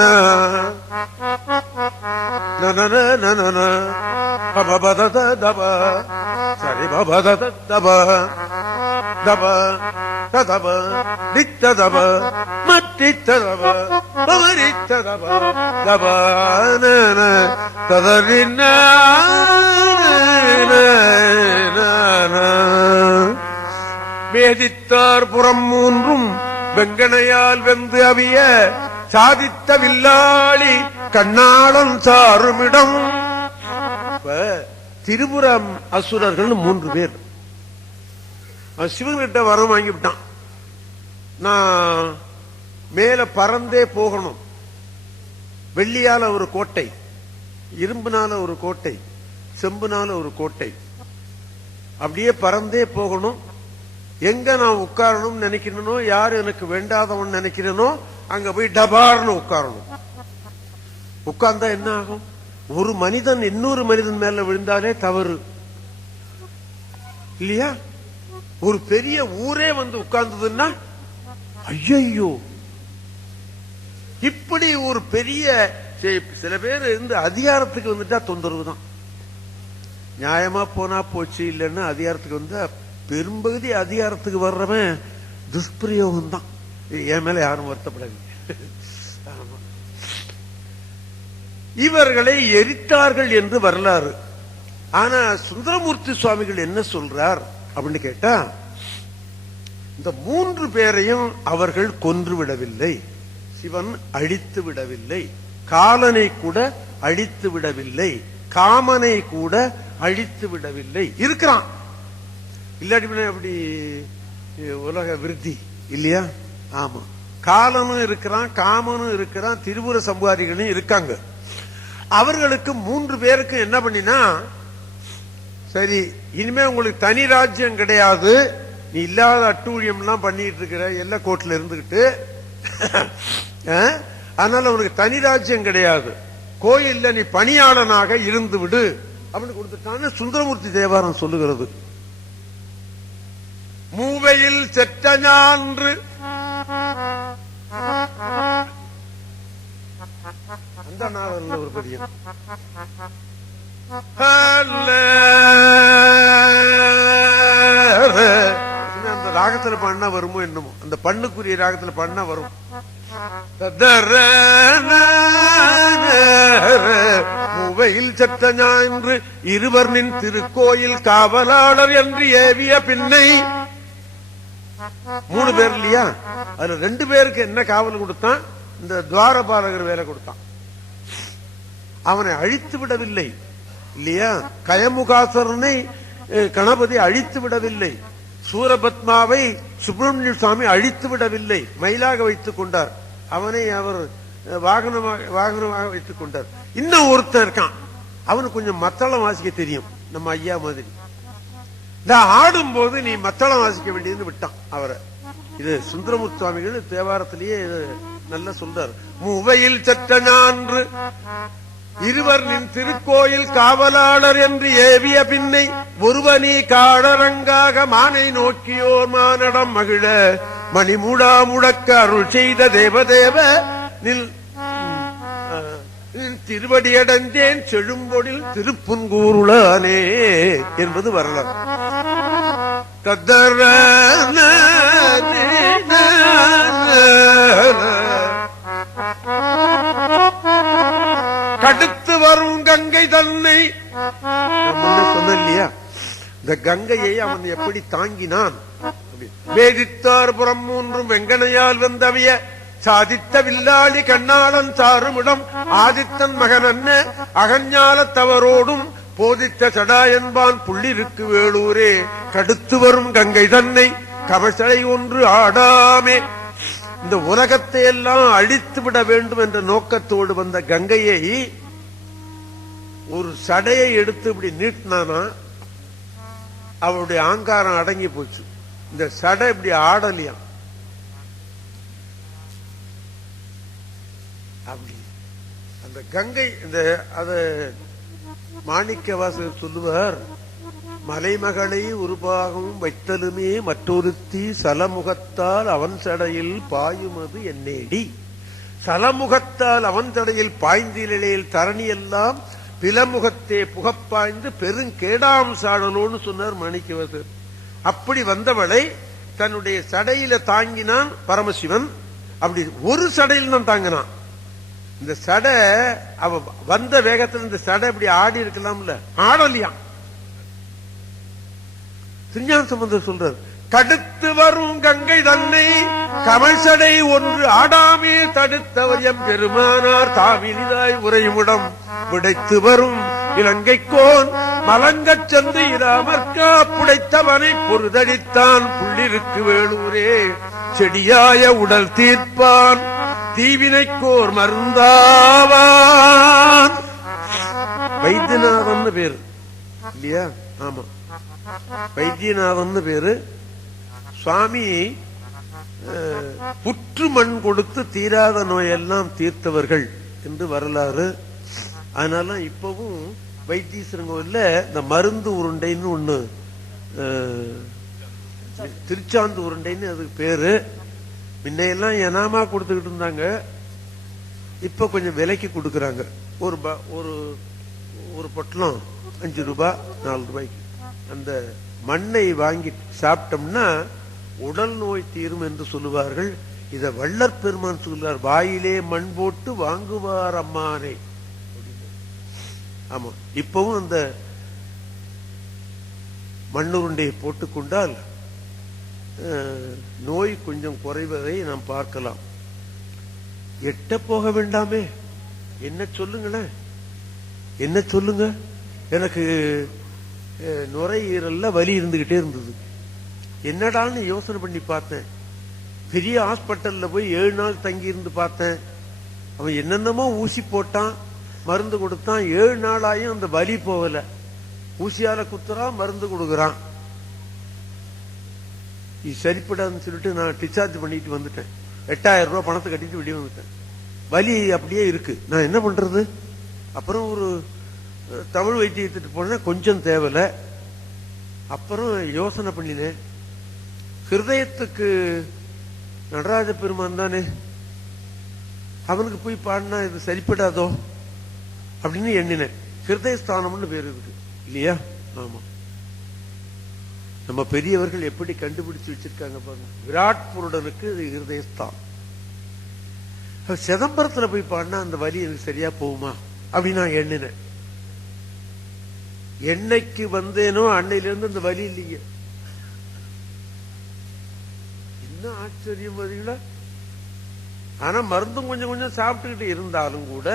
நனன நனன பபபதத தப சரி பபதத தப தப ததப நித்ததப மத்தித்ததப பவரித்ததப தப நன ததரின. வேதித்தார் புறம் 3 வெங்கனையால் வெந்து அவிய சாதித்த வில்லாளி கண்ணாளன் சாருமிடம். திரிபுரம் அசுரர்கள் 3 பேர் சிவன்கிட்ட வரம் வாங்கிவிட்டான். நான் மேல பறந்தே போகணும், வெள்ளியால ஒரு கோட்டை, இரும்புனால ஒரு கோட்டை, செம்புனால ஒரு கோட்டை, அப்படியே பறந்தே போகணும். எங்க நான் உட்காரணும் நினைக்கிறனோ, யாரு எனக்கு வேண்டாதவன் நினைக்கிறனோ அங்க போய் டபார்னு உட்காரணும். உட்கார்ந்தா என்ன ஆகும்? ஒரு மனிதன் இன்னொரு மனிதன் மேல விழுந்தாலே தவறு இல்லையா? ஒரு பெரிய ஊரே வந்து உட்கார்ந்ததுன்னா ஐயோ, இப்படி ஒரு பெரிய சில பேர் இந்த அதிகாரத்துக்கு வந்துட்டா தொந்தரவு தான். நியாயமா போனா போச்சு, இல்லைன்னா அதிகாரத்துக்கு வந்தா பெரும்பகுதி அதிகாரத்துக்கு வர்றவன் துஷ்பிரயோகம் தான். என் மேல யாரும் வருத்தப்படாது. இவர்களை எரித்தார்கள் என்று வரலாறு. ஆனா சுந்தரமூர்த்தி சுவாமிகள் என்ன சொல்றார் அப்படின்னு கேட்டா, இந்த 3 பேரையும் அவர்கள் கொன்று விடவில்லை, சிவன் அழித்து விடவில்லை, காலனை கூட அழித்து விடவில்லை, காமனை கூட அழித்து விடவில்லை. இருக்கிறான், இல்லாட்டி அப்படி உலக விருத்தி இல்லையா? ஆமா, காலனும் இருக்கிறான், காமனும் இருக்கிறான், திரிபுர சம்பாதிகளும் இருக்காங்க. அவர்களுக்கு 3 பேருக்கு என்ன பண்ணினா, சரி இனிமே உங்களுக்கு தனி ராஜ்யம் கிடையாது, நீ இல்லாத அட்டூழியம் எல்லாம் பண்ணிட்டு இருக்கிற எல்லா கோட்ல இருந்துகிட்டு, அதனால உனக்கு தனி ராஜ்யம் கிடையாது, கோயில்ல நீ பணியாளனாக இருந்து விடு அப்படின்னு கொடுத்துட்டான்னு சுந்தரமூர்த்தி தேவாரம் சொல்லுகிறது. மூவையில் செற்ற ஞான்று அந்த நாவல் ஒரு பெரிய அந்த ராகத்துல பண்ணா வருமோ என்னமோ, அந்த பண்ணுக்குரிய ராகத்துல பண்ணா வரும். மூவையில் செற்ற ஞான்று இருவர் நின் திருக்கோயில் காவலாளர் என்று ஏவிய பின்னை 3 பேர் இல்லையா, அதுல 2 பேருக்கு என்ன காவல் கொடுத்தான்? இந்த துவாரபாலகர் வேலை கொடுத்தான். அவனை அழித்து விடவில்லை இல்லையா? கயமுகாசுரனை கணபதி அழித்து விடவில்லை. சூரபத்மாவை சுப்பிரமணிய சுவாமி அழித்து விடவில்லை, மயிலாக வைத்துக் கொண்டார். அவனை அவர் வாகனமாக வைத்துக் கொண்டார். இன்னும் ஒருத்தன் இருக்கான், அவனுக்கு கொஞ்சம் மத்தளம் வாசிக்க தெரியும், நம்ம ஐயா மாதிரி. ஆடும் போது நீ மத்தளம் வாசிக்க வேண்டியதுன்னு விட்டான் அவரை. இது சுந்தரமூர்த்தி சுவாமிகள் தேவாரத்திலேயே நல்லா சொல்றார். மூவையில் சற்ற நான்று இருவர் நின் திருக்கோயில் காவலாளர் என்று ஏவிய பின்னை ஒருவனி காடரங்காக மானை நோக்கியோர் மானடம் மகிழ மணிமுடா முழக்க அருள் செய்த தேவதேவ நில் திருவடியடைந்தேன் செழும்பொழில் திருப்புன்கூருளானே என்பது வரலாறு. தத்தர கடுத்து வரும் கங்கை தன்னை சொன்ன இல்லையா, இந்த கங்கையை அவன் எப்படி தாங்கினான்? வேதித்தார் புறம் 3 வெங்கனையால் வந்தவிய சாதித்த வில்லாளி கண்ணாளன் சாருமிடம் ஆதித்தன் மகன் அன்ன அகஞாலத்தவரோடும் போதித்த சடா என்பான் புள்ளிருக்கு வேளூரே கடுத்து வரும் கங்கை தன்னை கவசலை ஒன்று ஆடாமே. இந்த உலகத்தை எல்லாம் அழித்து விட வேண்டும் என்ற நோக்கத்தோடு வந்த கங்கையை ஒரு சடையை எடுத்து இப்படி நீட்டினானா அவருடைய ஆங்காரம் அடங்கி போச்சு. இந்த சடை இப்படி ஆடலையாம். அப்படி அந்த கங்கை இந்த அத மாணிக்கவாசகர் சொல்லுவார், மலைமகளை உருபாகவும் வைத்தலுமே மற்றொருத்தி சலமுகத்தால் அவன் சடையில் பாயுமது என்னேடி. சலமுகத்தால் அவன் சடையில் பாய்ந்திலையில் தரணி எல்லாம் பிலமுகத்தே புகப்பாய்ந்து பெருங்கேடாம் சாடலோன்னு சொன்னார் மாணிக்கவாசகர். அப்படி வந்தவளை தன்னுடைய சடையில தாங்கினான் பரமசிவன். அப்படி ஒரு சடையில் தான் தாங்கினான். இந்த சடை அவ வந்த வேகத்தில் இந்த சடை இப்படி ஆடி இருக்கலாம்ல, ஆடலியாம். திருஞான சம்பந்தர் சொல்றார், கடுத்து வரும் கங்கை தன்னை கமழ்சடை ஒன்று ஆடாமே தடுத்தவர் எம் பெருமானார் தாவிலிதாய் உரையுமிடம் விடைத்து வரும் இலங்கைக்கோன் மலங்கச் சென்று இராமற்கா புடைத்தவனை பொருதடித்தான் புள்ளிருக்கு வேளூரே செடியாய உடல் தீர்ப்பான் தீவினைக்கோர் மருந்தாவான். வைத்தியநாதன் பேரு இல்லையா? ஆமா, வைத்தியநாதன் பேரு. சுவாமி புற்று மண் கொடுத்து தீராத நோயெல்லாம் தீர்த்தவர்கள் என்று வரலாறு. அதனால இப்பவும் வைத்தீஸ்வரன் கோயில்ல இந்த மருந்து உருண்டைன்னு ஒண்ணு, திருச்சாந்து உருண்டைன்னு அதுக்கு பேரு. முன்னையெல்லாம் எனாமா கொடுத்துக்கிட்டு இருந்தாங்க, இப்ப கொஞ்சம் விலைக்கு கொடுக்கறாங்க. ஒரு பொட்டலம் 5 ரூபாய் 4 ரூபாய்க்கு. அந்த மண்ணை வாங்கி சாப்பிட்டோம்னா உடல் நோய் தீரும் என்று சொல்லுவார்கள். இத வள்ளற் பெருமான் சொல்றார், வாயிலே மண் போட்டு வாங்குவார் அம்மானே. ஆமா, இப்பவும் அந்த மண்ணுருண்டையை போட்டுக்கொண்டால் நோய் கொஞ்சம் குறைவதை நாம் பார்க்கலாம். எட்ட போக வேண்டாமே, என்ன சொல்லுங்களேன், என்ன சொல்லுங்க. எனக்கு நுரையீரல்ல வலி இருந்துகிட்டே இருந்தது. என்னடான்னு யோசனை பண்ணி பார்த்தேன். பெரிய ஹாஸ்பிட்டல்ல போய் 7 நாள் தங்கி இருந்து பார்த்தேன். அவன் என்னென்னமோ ஊசி போட்டான், மருந்து கொடுத்தான். 7 நாளாயும் அந்த வலி போகல. ஊசியால குத்துறான், மருந்து கொடுக்கறான். இது சரிப்படாதுன்னு சொல்லிட்டு நான் டிஸ்சார்ஜ் பண்ணிட்டு வந்துட்டேன். 8000 ரூபாய் பணத்தை கட்டிட்டு வெளியே வந்துட்டேன். வலி அப்படியே இருக்கு, நான் என்ன பண்றது? அப்புறம் ஒரு தமிழ் வைத்தியத்துக்கு போன கொஞ்சம் தேவல. அப்புறம் யோசனை பண்ணினேன், ஹிருதயத்துக்கு நடராஜ பெருமான் தானே, அவனுக்கு போய் பாடினா இது சரிப்படாதோ அப்படின்னு எண்ணினேன். ஹிருதயஸ்தானம்னு பேர் இருக்கு இல்லையா? ஆமா, நம்ம பெரியவர்கள் எப்படி கண்டுபிடிச்சு வச்சிருக்காங்க பாருங்க. விராட் புருடனுக்கு ஹிருதயஸ்தானம். சிதம்பரத்துல போய் பாடினா அந்த வலி எனக்கு சரியா போகுமா அப்படின்னு நான் எண்ணினேன். என்னைக்கு வந்தேனோ அன்னையிலிருந்து அந்த வலி இல்லைங்க. என்ன ஆச்சரியம் பாத்தீங்களா? ஆனா மருந்தும் கொஞ்சம் கொஞ்சம் சாப்பிட்டுக்கிட்டு இருந்தாலும் கூட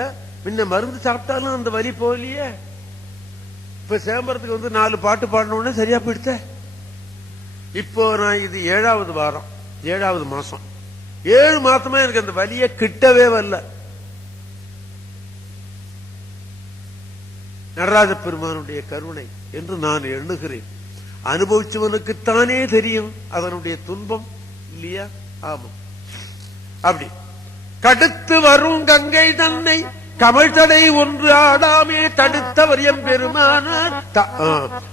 முன்ன மருந்து சாப்பிட்டாலும் அந்த வலி போகலையே. இப்ப சேம்பரத்துக்கு 4 பாட்டு பாடினோடனே சரியா போயிடுத்த. இப்போ நான் இது 7வது வாரம், 7வது மாசம், 7 மாசமா எனக்கு அந்த வலிய கிட்டவே வரல. நடராஜ பெருமானுடைய கருணை என்று நான் எண்ணுகிறேன். அனுபவிச்சவனுக்குத்தானே தெரியும் அதனுடைய துன்பம், இல்லையா? ஆமா. அப்படி கடுத்து வரும் கங்கை தன்னை கமழ்தடை ஒன்று ஆடாமே தடுத்தவர் எம் பெருமானார்.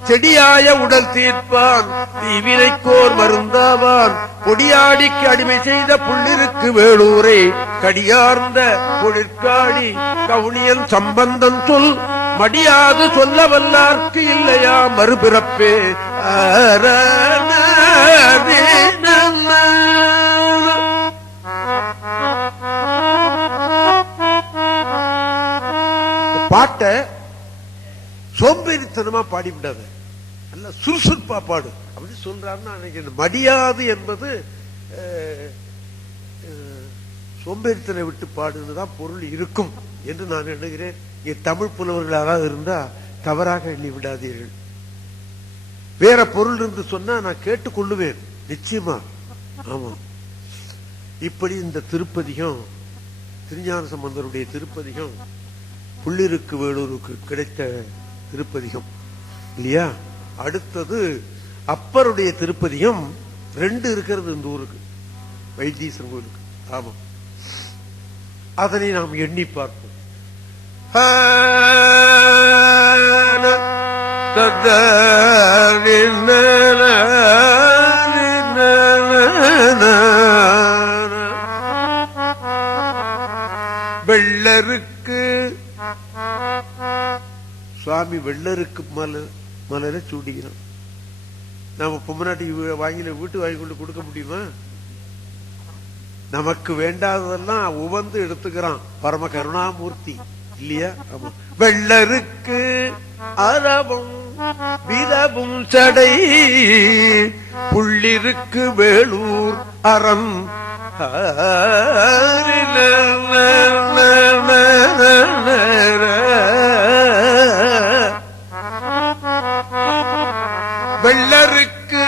செடியாய உடல் தீர்ப்பான் தீவினைக்கோர் மருந்தாவான் பொடியாடிக்கு அடிமை செய்த புள்ளிருக்கு வேளூரை கடியார்ந்த பொழிற்காடி கவுனியன் சம்பந்தம் சொல் மடியாது சொல்ல வல்லார்க்கு இல்லையா மறுபிறப்பே. பாட்ட சோம்பேறித்தனமா பாடிவிடாத, நல்ல சுறுசுறுப்பா பாடு அப்படின்னு சொல்றாருன்னா நினைக்கிறேன். மடியாது என்பது சோம்பேறித்தனை விட்டு பாடுதான் பொருள் இருக்கும் என்று நான் எண்ணுகிறேன். தமிழ் புலவர்களாக இருந்தா தவறாக எண்ணி விடாதீர்கள். வேற பொருள் இருந்து சொன்னா நான் கேட்டுக்கொள்ளுவேன் நிச்சயமா. ஆமா. இப்படி இந்த திருப்பதிகம், திருஞான சம்பந்தருடைய திருப்பதிகம் புள்ளிருக்கு வேலூருக்கு கிடைத்த திருப்பதிகம் இல்லையா? அடுத்தது அப்பருடைய திருப்பதிகம் 2 இருக்கிறது இந்த ஊருக்கு, வைத்தீஸ்வரன் கோயிலுக்கு. ஆமா, அதனை நாம் எண்ணி பார்ப்போம். வெள்ளருக்கு சுவாமி வெள்ளருக்கு மலரை சூடிக்கிறோம். நாம பொம்மநாட்டி வாங்கில வீட்டு வாங்கி கொண்டு கொடுக்க முடியுமா? நமக்கு வேண்டாததெல்லாம் உவந்து எடுத்துக்கிறான் பரம கருணாமூர்த்தி, இல்லையா? ஆமா. வெள்ளருக்கு அரவும் விரவும் சடை புள்ளிருக்கு வேளூர் அறம் வெள்ளருக்கு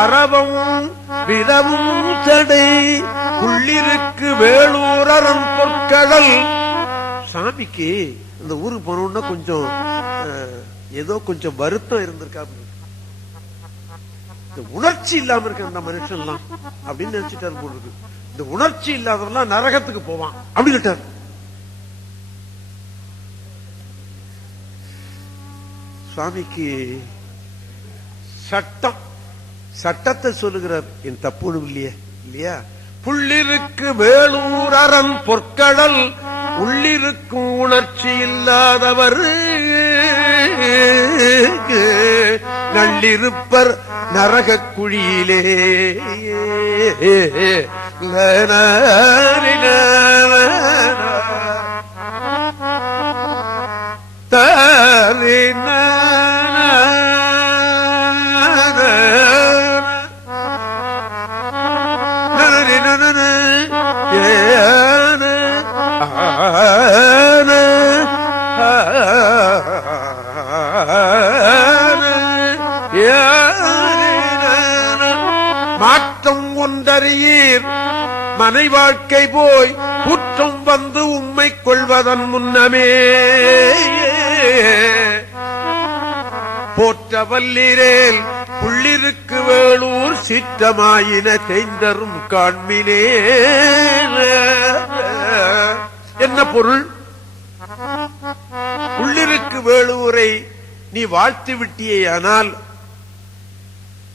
அரவும் விரவும் சடை புள்ளிருக்கு வேளூர் அறம் பொற்கடல். சாமிக்கு இந்த ஊருக்கு போனோம்னா கொஞ்சம் ஏதோ கொஞ்சம் வருத்தம் இருந்திருக்கா, உணர்ச்சி இல்லாம இருக்க அந்த மனுஷன் எல்லாம் அப்படின்னு நினைச்சிட்டாரு போல இருக்கு. இந்த உணர்ச்சி இல்லாதவெல்லாம் நரகத்துக்கு போவான் அப்படின்னு. சுவாமிக்கு சட்டத்தை சொல்லுகிறார், என் தப்பு இல்லையே, இல்லையா? புள்ளிருக்கு வேளூர் அறம் பொற்கடல் உள்ளிருக்கும் உணர்ச்சி இல்லாதவர் நள்ளிருப்பர் நரக குழியிலே. மாற்றம் ஒன்றறியீர் மனை வாழ்க்கை போய் குற்றம் வந்து உம்மை கொள்வதன் முன்னமே போற்ற வல்லிரேல் புள்ளிருக்கு வேளூர் சிற்றமாயின தேய்ந்தரும் காண்மினே. என்ன பொருள்? புள்ளிருக்கு வேளூரை நீ வாழ்த்து விட்டியானால்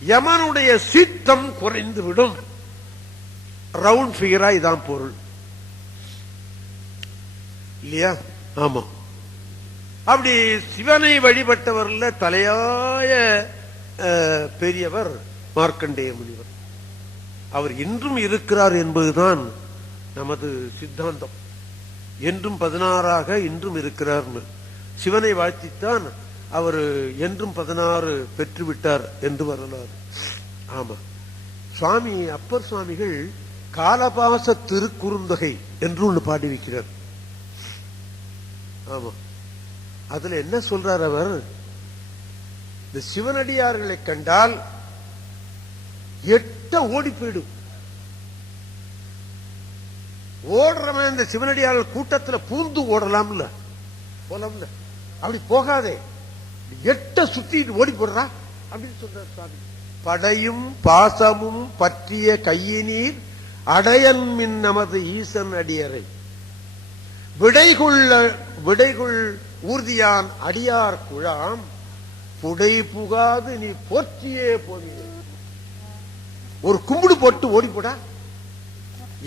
யமனுடைய சித்தம் குறைந்துவிடும். ரவுண்ட் பிகரா இதான் பொருள், இல்லையா? ஆமா. அப்படி சிவனை வழிபட்டவர்ல தலையாய பெரியவர் மார்க்கண்டேய முனிவர். அவர் இன்றும் இருக்கிறார் என்பதுதான் நமது சித்தாந்தம். என்றும் 16ஆக இன்றும் இருக்கிறார். சிவனை வாழ்த்தித்தான் அவர் என்றும் 16 பெற்றுவிட்டார் என்று வரலாறு. ஆமா. சுவாமி அப்பர் சுவாமிகள் காலபாச திருக்குறுந்தொகை என்று ஒன்று பாடியிருக்கிறார். ஆமா, அதுல என்ன சொல்றார் அவர்? இந்த சிவனடியார்களை கண்டால் எட்ட ஓடி போயிடும். ஓடுறவன் இந்த சிவனடியார்கள் கூட்டத்தில் பூந்து ஓடலாம்ல, போலாம்ல, அப்படி போகாதே, எட்ட சுத்திட்டு ஓடி போடுறா அப்படின்னு சொல்றார் சுவாமி. படையும் பாசமும் பற்றிய கையினீர் அடையன் மின் நமது ஈசன் அடியரை விடைகுள் ஊர்தியான் அடியார் குழாம் புடை புகாது நீ போற்றியே போனீங்க. ஒரு கும்பிடு போட்டு ஓடி போடா,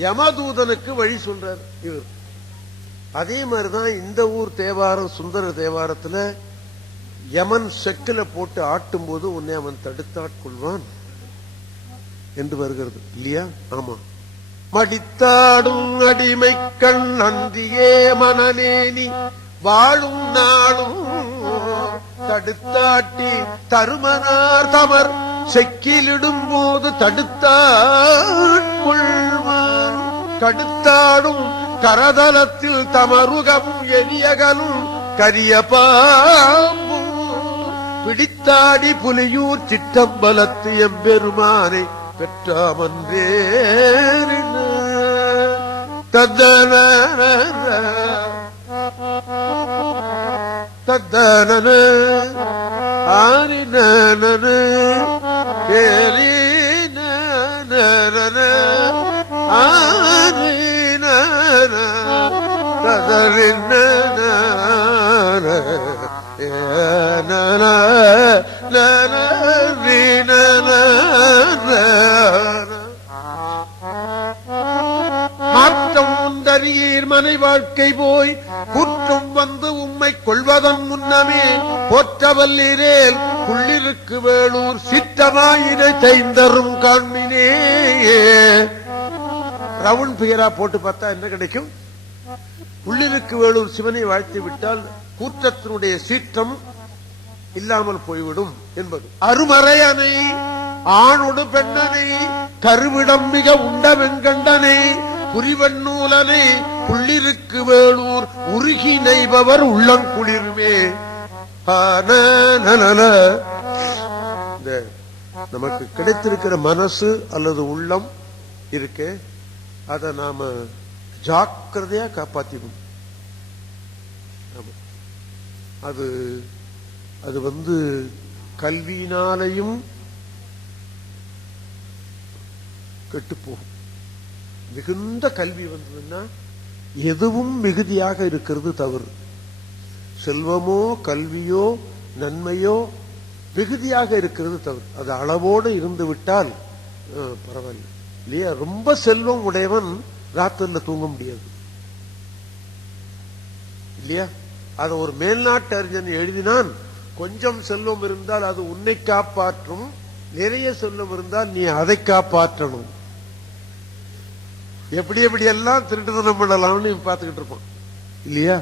யமதூதனுக்கு வழி சொல்றார் இவர். அதே மாதிரிதான் இந்த ஊர் தேவாரம் சுந்தர தேவாரத்துல யமன் செக்கில போட்டு ஆட்டும் போது உன்னை அவன் தடுத்தாட்கொள்வான் என்று வருகிறது இல்லையா? ஆமா. மடித்தாடும் அடிமை கண் நந்தியே மனநேனி வாழும் நாளும் தடுத்தாட்டி தருமனார் தமர் செக்கிலிடும் போது தடுத்தாட்கொள்வான். கடுத்தாடும் கரதலத்தில் தமருகம் எரியகலும் கரிய பாம்பும் பிடித்தாடி புலியூர் சிற்றம்பலத்து எம்பெருமானை பெற்றாமன்றே. தத்தன தத்தன ஆரினன ஏலின ஆரின ததரின மாற்றம் உண்டறியீர் மனை வாழ்க்கை போய் குற்றம் வந்து உம்மை கொள்வதன் முன்னமே போற்றவல்லீரேல் புள்ளிருக்கு வேளூர் சித்தமாயினை தைந்தரும் காண்மினே. ரவுண்ட் பியரா போட்டு பார்த்தா என்ன கிடைக்கும்? உள்ளிருக்கு வேளூர் சிவனை வாழ்த்து விட்டால் கூற்றத்தினுடைய சீற்றம் இல்லாமல் போய்விடும் என்பது. அருமறையனை ஆணொடு பெண்ணனை கருவிடம் மிக உண்ட வெங்கண்டனை புரிவண்ணூலனை புள்ளிருக்கு வேளூர் உருகி நெய்பவர் உள்ளங்குளிர்மே. நமக்கு கிடைத்திருக்கிற மனசு அல்லது உள்ளம் இருக்கு, அதை நாம ஜாக்கிரதையா காப்பாத்திடும். அது அது வந்து கல்வியினாலையும் கெட்டு போகும். மிகுந்த கல்வி வந்ததுன்னா எதுவும் மிகுதியாக இருக்கிறது தவறு. செல்வமோ கல்வியோ நன்மையோ மிகுதியாக இருக்கிறது தவறு. அது அளவோடு இருந்து விட்டால் பரவாயில்லை இல்லையா? ரொம்ப செல்வம் உடையவன் ராத்திரில தூங்க முடியாது இல்லையா? அத ஒரு மேல்நாட்டு அறிஞன் எழுதினான். கொஞ்சம் செல்வம் இருந்தால் அது உன்னை காப்பாற்றும், நிறைய செல்வம் இருந்தால் நீ அதை காப்பாற்றணும். எப்படி எப்படி எல்லாம் திருட்டுத்தனம் பண்ணலாம்னு பார்த்துக்கிட்டு இருப்பான் இல்லையா?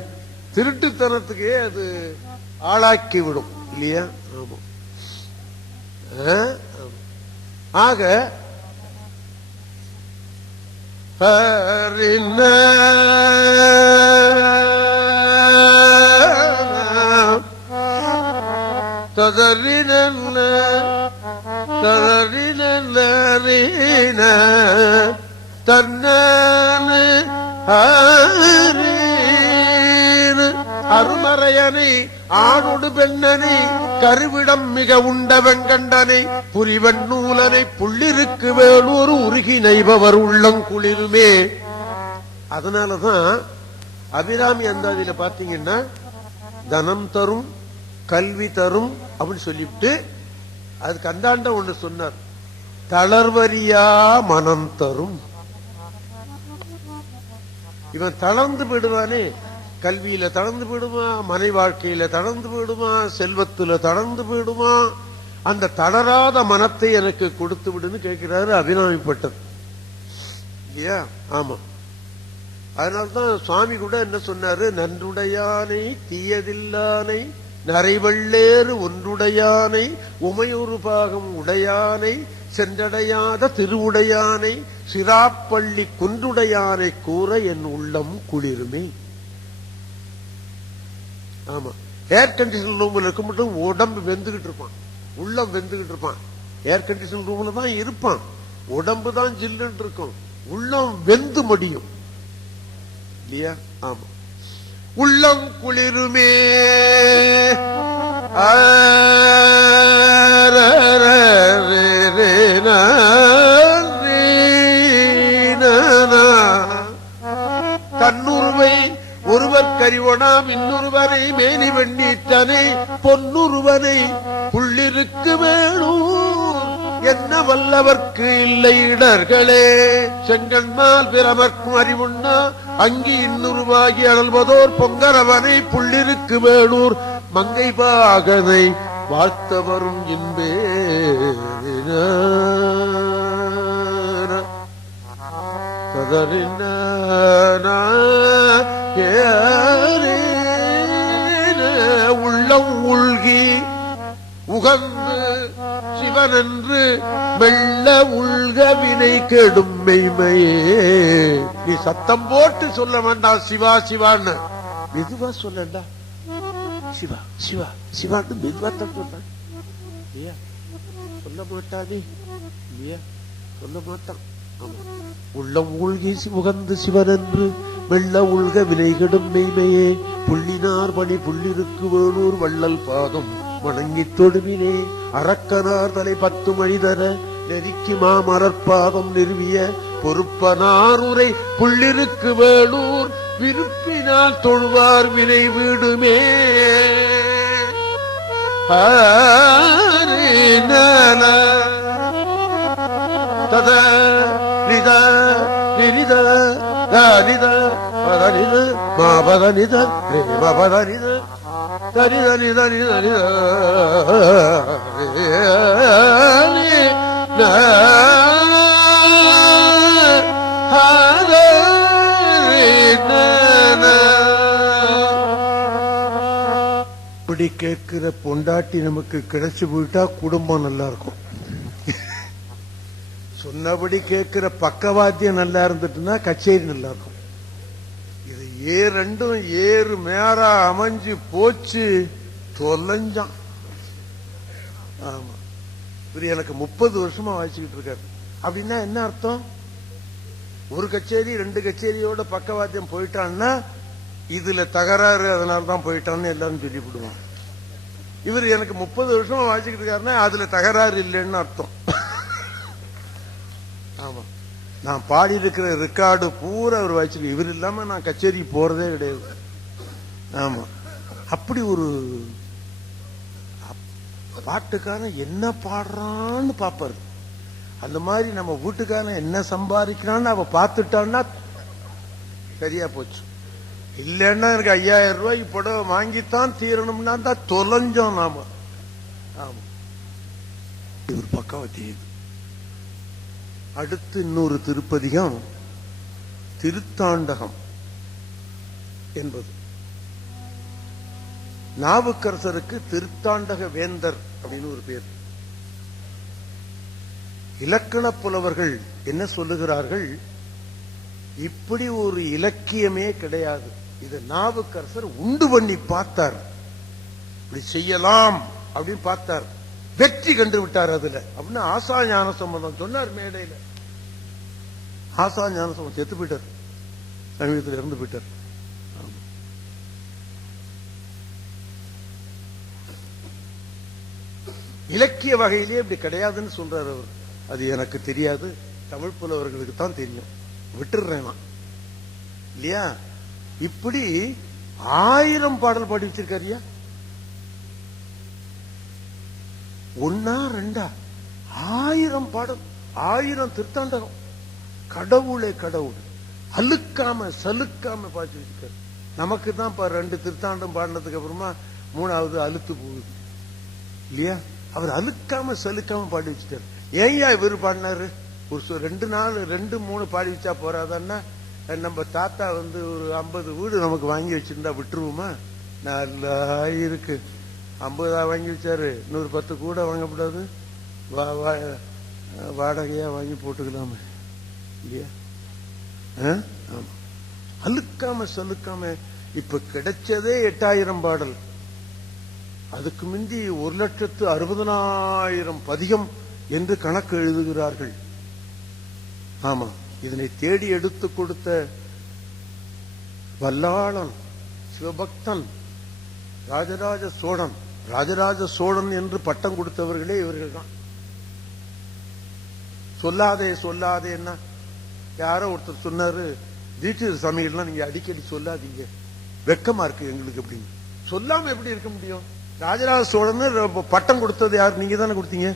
திருட்டுத்தனத்துக்கே அது ஆளாக்கி விடும் இல்லையா? ஆமா. ஆக ததறின அருமறையனை ஆணொடு பெண்ணனை கருவிடம் மிக உண்ட வெங்கண்டனை புரிவன் நூலனை புள்ளிருக்கு வேளூர் உருகி நெய்பவர் உள்ளங்குளிருமே. அதனாலதான் அபிராமி அந்தாதியில பாத்தீங்கன்னா தனம் தரும் கல்வி தரும் அப்படின்னு சொல்லிவிட்டு அதுக்கு அந்தாண்ட ஒண்ணு சொன்னார், தளர்வரியா மனம் தரும். இவன் தளர்ந்து விடுவானே, கல்வியில தளர்ந்து போயிடுமா, மனை வாழ்க்கையில தளர்ந்து போயிடுமா, செல்வத்துல தளர்ந்து போயிடுமா, அந்த தளராத மனத்தை எனக்கு கொடுத்து விடுன்னு கேட்கிறாரு அபிராமிப்பட்டர் இல்லையா? ஆமா. அதனால்தான் சுவாமி கூட என்ன சொன்னாரு, நன்றுடையானை தீயதில்லானை நரைவள்ளேறு ஒன்றுடையானை உமையொரு பாகம் உடையானை சென்றடையாத திருவுடையானை சிராப்பள்ளி குன்றுடையானை கூற என் உள்ளம் குளிருமே. ஆமா, ஏர் கண்டிஷன் ரூம்ல இருக்க மட்டும் உடம்பு வெந்துகிட்டு இருப்பான், உள்ளம் வெந்துகிட்டு இருப்பான். ஏர் கண்டிஷன் ரூம்ல தான் இருப்பான், உடம்பு தான் ஜில்லுன்னு இருக்கும், உள்ளம் வெந்து மடியும் இல்லையா? ஆமா, உள்ளம் குளிருமே. தன்னுருவை ஒருவர் கரிவனாம் இன்னொருவரை மேனி வெண்ணீற்றனை பொன்னுருவனை புள்ளிருக்கு வேணும் என்ன வல்லவர்க்கு இல்லை இடர்களே. செங்கன்மால் பிறவர்க்கும் அறிவுண்ணா அங்கி இன்னுருவாகி அழல்வதோர் பொங்கரவனை புள்ளிருக்கு வேணூர் மங்கை பாகனை வாழ்த்த வரும் இன்பே. கதறின உள்ளம் உள்கி உகந்து சிவனென்று மெல்ல உள்க வினை கெடும் மெய்மையே. நீ சத்தம் போட்டு சொல்ல வேண்டாம் சிவா சிவான்னு, மெதுவா சொல்லண்டா. சிவா சிவா சிவான்னு மெதுவா தான் சொல்ல, சொல்ல மாட்டானே இல்லையா? சொல்ல மாட்டான். உள்ளம் உள்கி உகந்து சிவனென்று வெள்ள உள்க வினை கெடும் மெய்மையே. புள்ளினார் பணி புள்ளிருக்கு வேணூர் வள்ளல் பாதம் வணங்கி தொடுமினே. அரக்கனார் தலை 10 மணிதர நெருக்கி மாமரற்பாதம் நிறுவிய பொறுப்பனார் உரை புள்ளிருக்கு வேணூர் விருப்பினால் தொழுவார் வினை வீடுமே. தத நித நிரித நித பதனித மாபதனித பதனித தனி தனி தனி இப்படி கேட்கிற பொண்டாட்டி நமக்கு கிடைச்சு போயிட்டா குடும்பம் நல்லா இருக்கும். சொன்னபடி கேட்கிற பக்கவாத்தியம் நல்லா இருந்துட்டுன்னா கச்சேரி நல்லா இருக்கும். இது ரெண்டும் ஏறு மேரா அமைஞ்சு போச்சு, தொலைஞ்சான். ஆமா, இவர் எனக்கு 30 வருஷமா வாசிக்கிட்டு இருக்காரு. அப்படின்னா என்ன அர்த்தம்? ஒரு கச்சேரி 2 கச்சேரியோட பக்கவாத்தியம் போயிட்டான்னா இதுல தகராறு, அதனாலதான் போயிட்டான்னு எல்லாரும் சொல்லிவிடுவான். இவர் எனக்கு 30 வருஷமா வாசிக்கிட்டு இருக்காருன்னா அதுல தகராறு இல்லைன்னு அர்த்தம். ஆமா, நான் பாடி இருக்கிற ரெக்கார்டு பூரா அவர் வாசிக்க, இவர் இல்லாம நான் கச்சேரி போறதே கிடையாது. ஆமா, அப்படி ஒரு பாட்டுக்கான என்ன பாடுறான்னு பாப்பாரு. அந்த மாதிரி நம்ம வீட்டுக்கான என்ன சம்பாதிக்கிறான்னு அவ பார்த்துட்டான்னா சரியா போச்சு. இல்லைன்னா எனக்கு 5000 ரூபாய்க்கு புடவை வாங்கித்தான் தீரணும்னா தான் தொலைஞ்சோம் நாம. ஆமா, இவர் பக்கவத்தி. அடுத்து இன்னொரு திருப்பதிகம் திருத்தாண்டகம் என்பது. நாவுக்கரசருக்கு திருத்தாண்டக வேந்தர் அப்படின்னு ஒரு பேர். இலக்கண புலவர்கள் என்ன சொல்லுகிறார்கள்? இப்படி ஒரு இலக்கியமே கிடையாது, இது நாவுக்கரசர் உண்டு பண்ணி பார்த்தார், இப்படி செய்யலாம் அப்படின்னு பார்த்தார், வெற்றி கண்டு விட்டார் அதுல அப்படின்னு ஆசா ஞான சம்பந்தம் சொன்னார் மேடையில. ஆசா ஞான சம்பந்தம் செத்து போயிட்டார், சமீபத்தில் இறந்து போயிட்டார். இலக்கிய வகையிலே இப்படி கிடையாதுன்னு சொல்றாரு அவர். அது எனக்கு தெரியாது, தமிழ் புலவர்களுக்கு தான் தெரியும், விட்டுறேன் நான் இல்லையா? இப்படி 1000 பாடல் பாடி வச்சிருக்காருயா. 1 2 1000 பாடல், 1000 திருத்தாண்டகம். கடவுளே கடவுள், அழுக்காம சலுக்காம பாடி வச்சிருக்காரு. நமக்கு தான் 2 திருத்தாண்டம் பாடினதுக்கு அப்புறமா 3வது அழுத்து போகுது இல்லையா? அவர் அழுக்காம சலுக்காம பாடி வச்சுட்டாரு. ஏயா இவர் பாடினாரு? ஒரு 2 நாள் 2 3 பாடி வச்சா போறாதன்னா, நம்ம தாத்தா ஒரு 50 வீடு நமக்கு வாங்கி வச்சிருந்தா விட்டுருவோமா? நல்லா இருக்கு. 50 வாங்கி வச்சாரு, இன்னொரு 10 கூட வாங்கக்கூடாது, வாடகையா வாங்கி போட்டுக்கலாமே இல்லையா? ஆமா, அழுக்காம சலுக்காம. இப்ப கிடைச்சதே 8000 பாடல், அதுக்கு முந்தி 1,60,60,000 பதிகம் என்று கணக்கு எழுதுகிறார்கள். ஆமா, இதனை தேடி எடுத்து கொடுத்த வல்லாளன் சிவபக்தன் ராஜராஜ சோழன். ராஜராஜ சோழன் என்று பட்டம் கொடுத்தவர்களே இவர்கள் தான். சொல்லாதே சொல்லாதே என்ன, யாரோ ஒருத்தர் சொன்னாரு, வீட்டு சமையல்லாம் நீங்க அடிக்கடி சொல்லாதீங்க, வெக்கமா இருக்கு எங்களுக்கு அப்படின்னு. சொல்லாம எப்படி இருக்க முடியும்? ராஜராஜ சோழன் பட்டம் கொடுத்தது யார்? நீங்க தானே கொடுத்தீங்க.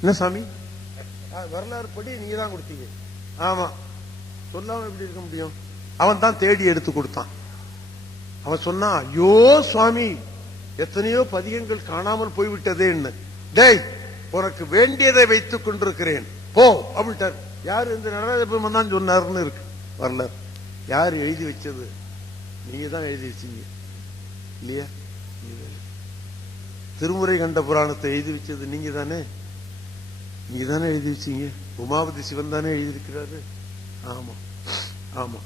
என்ன சாமி, வரலாறு படி நீங்க தான் கொடுத்தீங்க. ஆமா, சொல்லாம எப்படி இருக்க முடியும்? அவன் தான் தேடி எடுத்து கொடுத்தான். அவன் சொன்னா, ஐயோ சுவாமி, எத்தனையோ பதிகங்கள் காணாமல் போய்விட்டதேன்னு. டேய், உனக்கு வேண்டியதை வைத்துக் கொண்டிருக்கிறேன் போ அப்படின்ட்டார். யாரு? இந்த நடராஜ பெருமான் தான் சொன்னார்னு இருக்கு வரலாறு. யார் எழுதி வச்சது? நீங்க தான் எழுதி வச்சீங்க இல்லையா? திருமுறை கண்ட புராணத்தை எழுதி வச்சது நீங்க தானே, நீங்க தானே எழுதி வச்சீங்க. உமாபதி சிவன் தானே எழுதியிருக்கிறாரு. ஆமா ஆமா.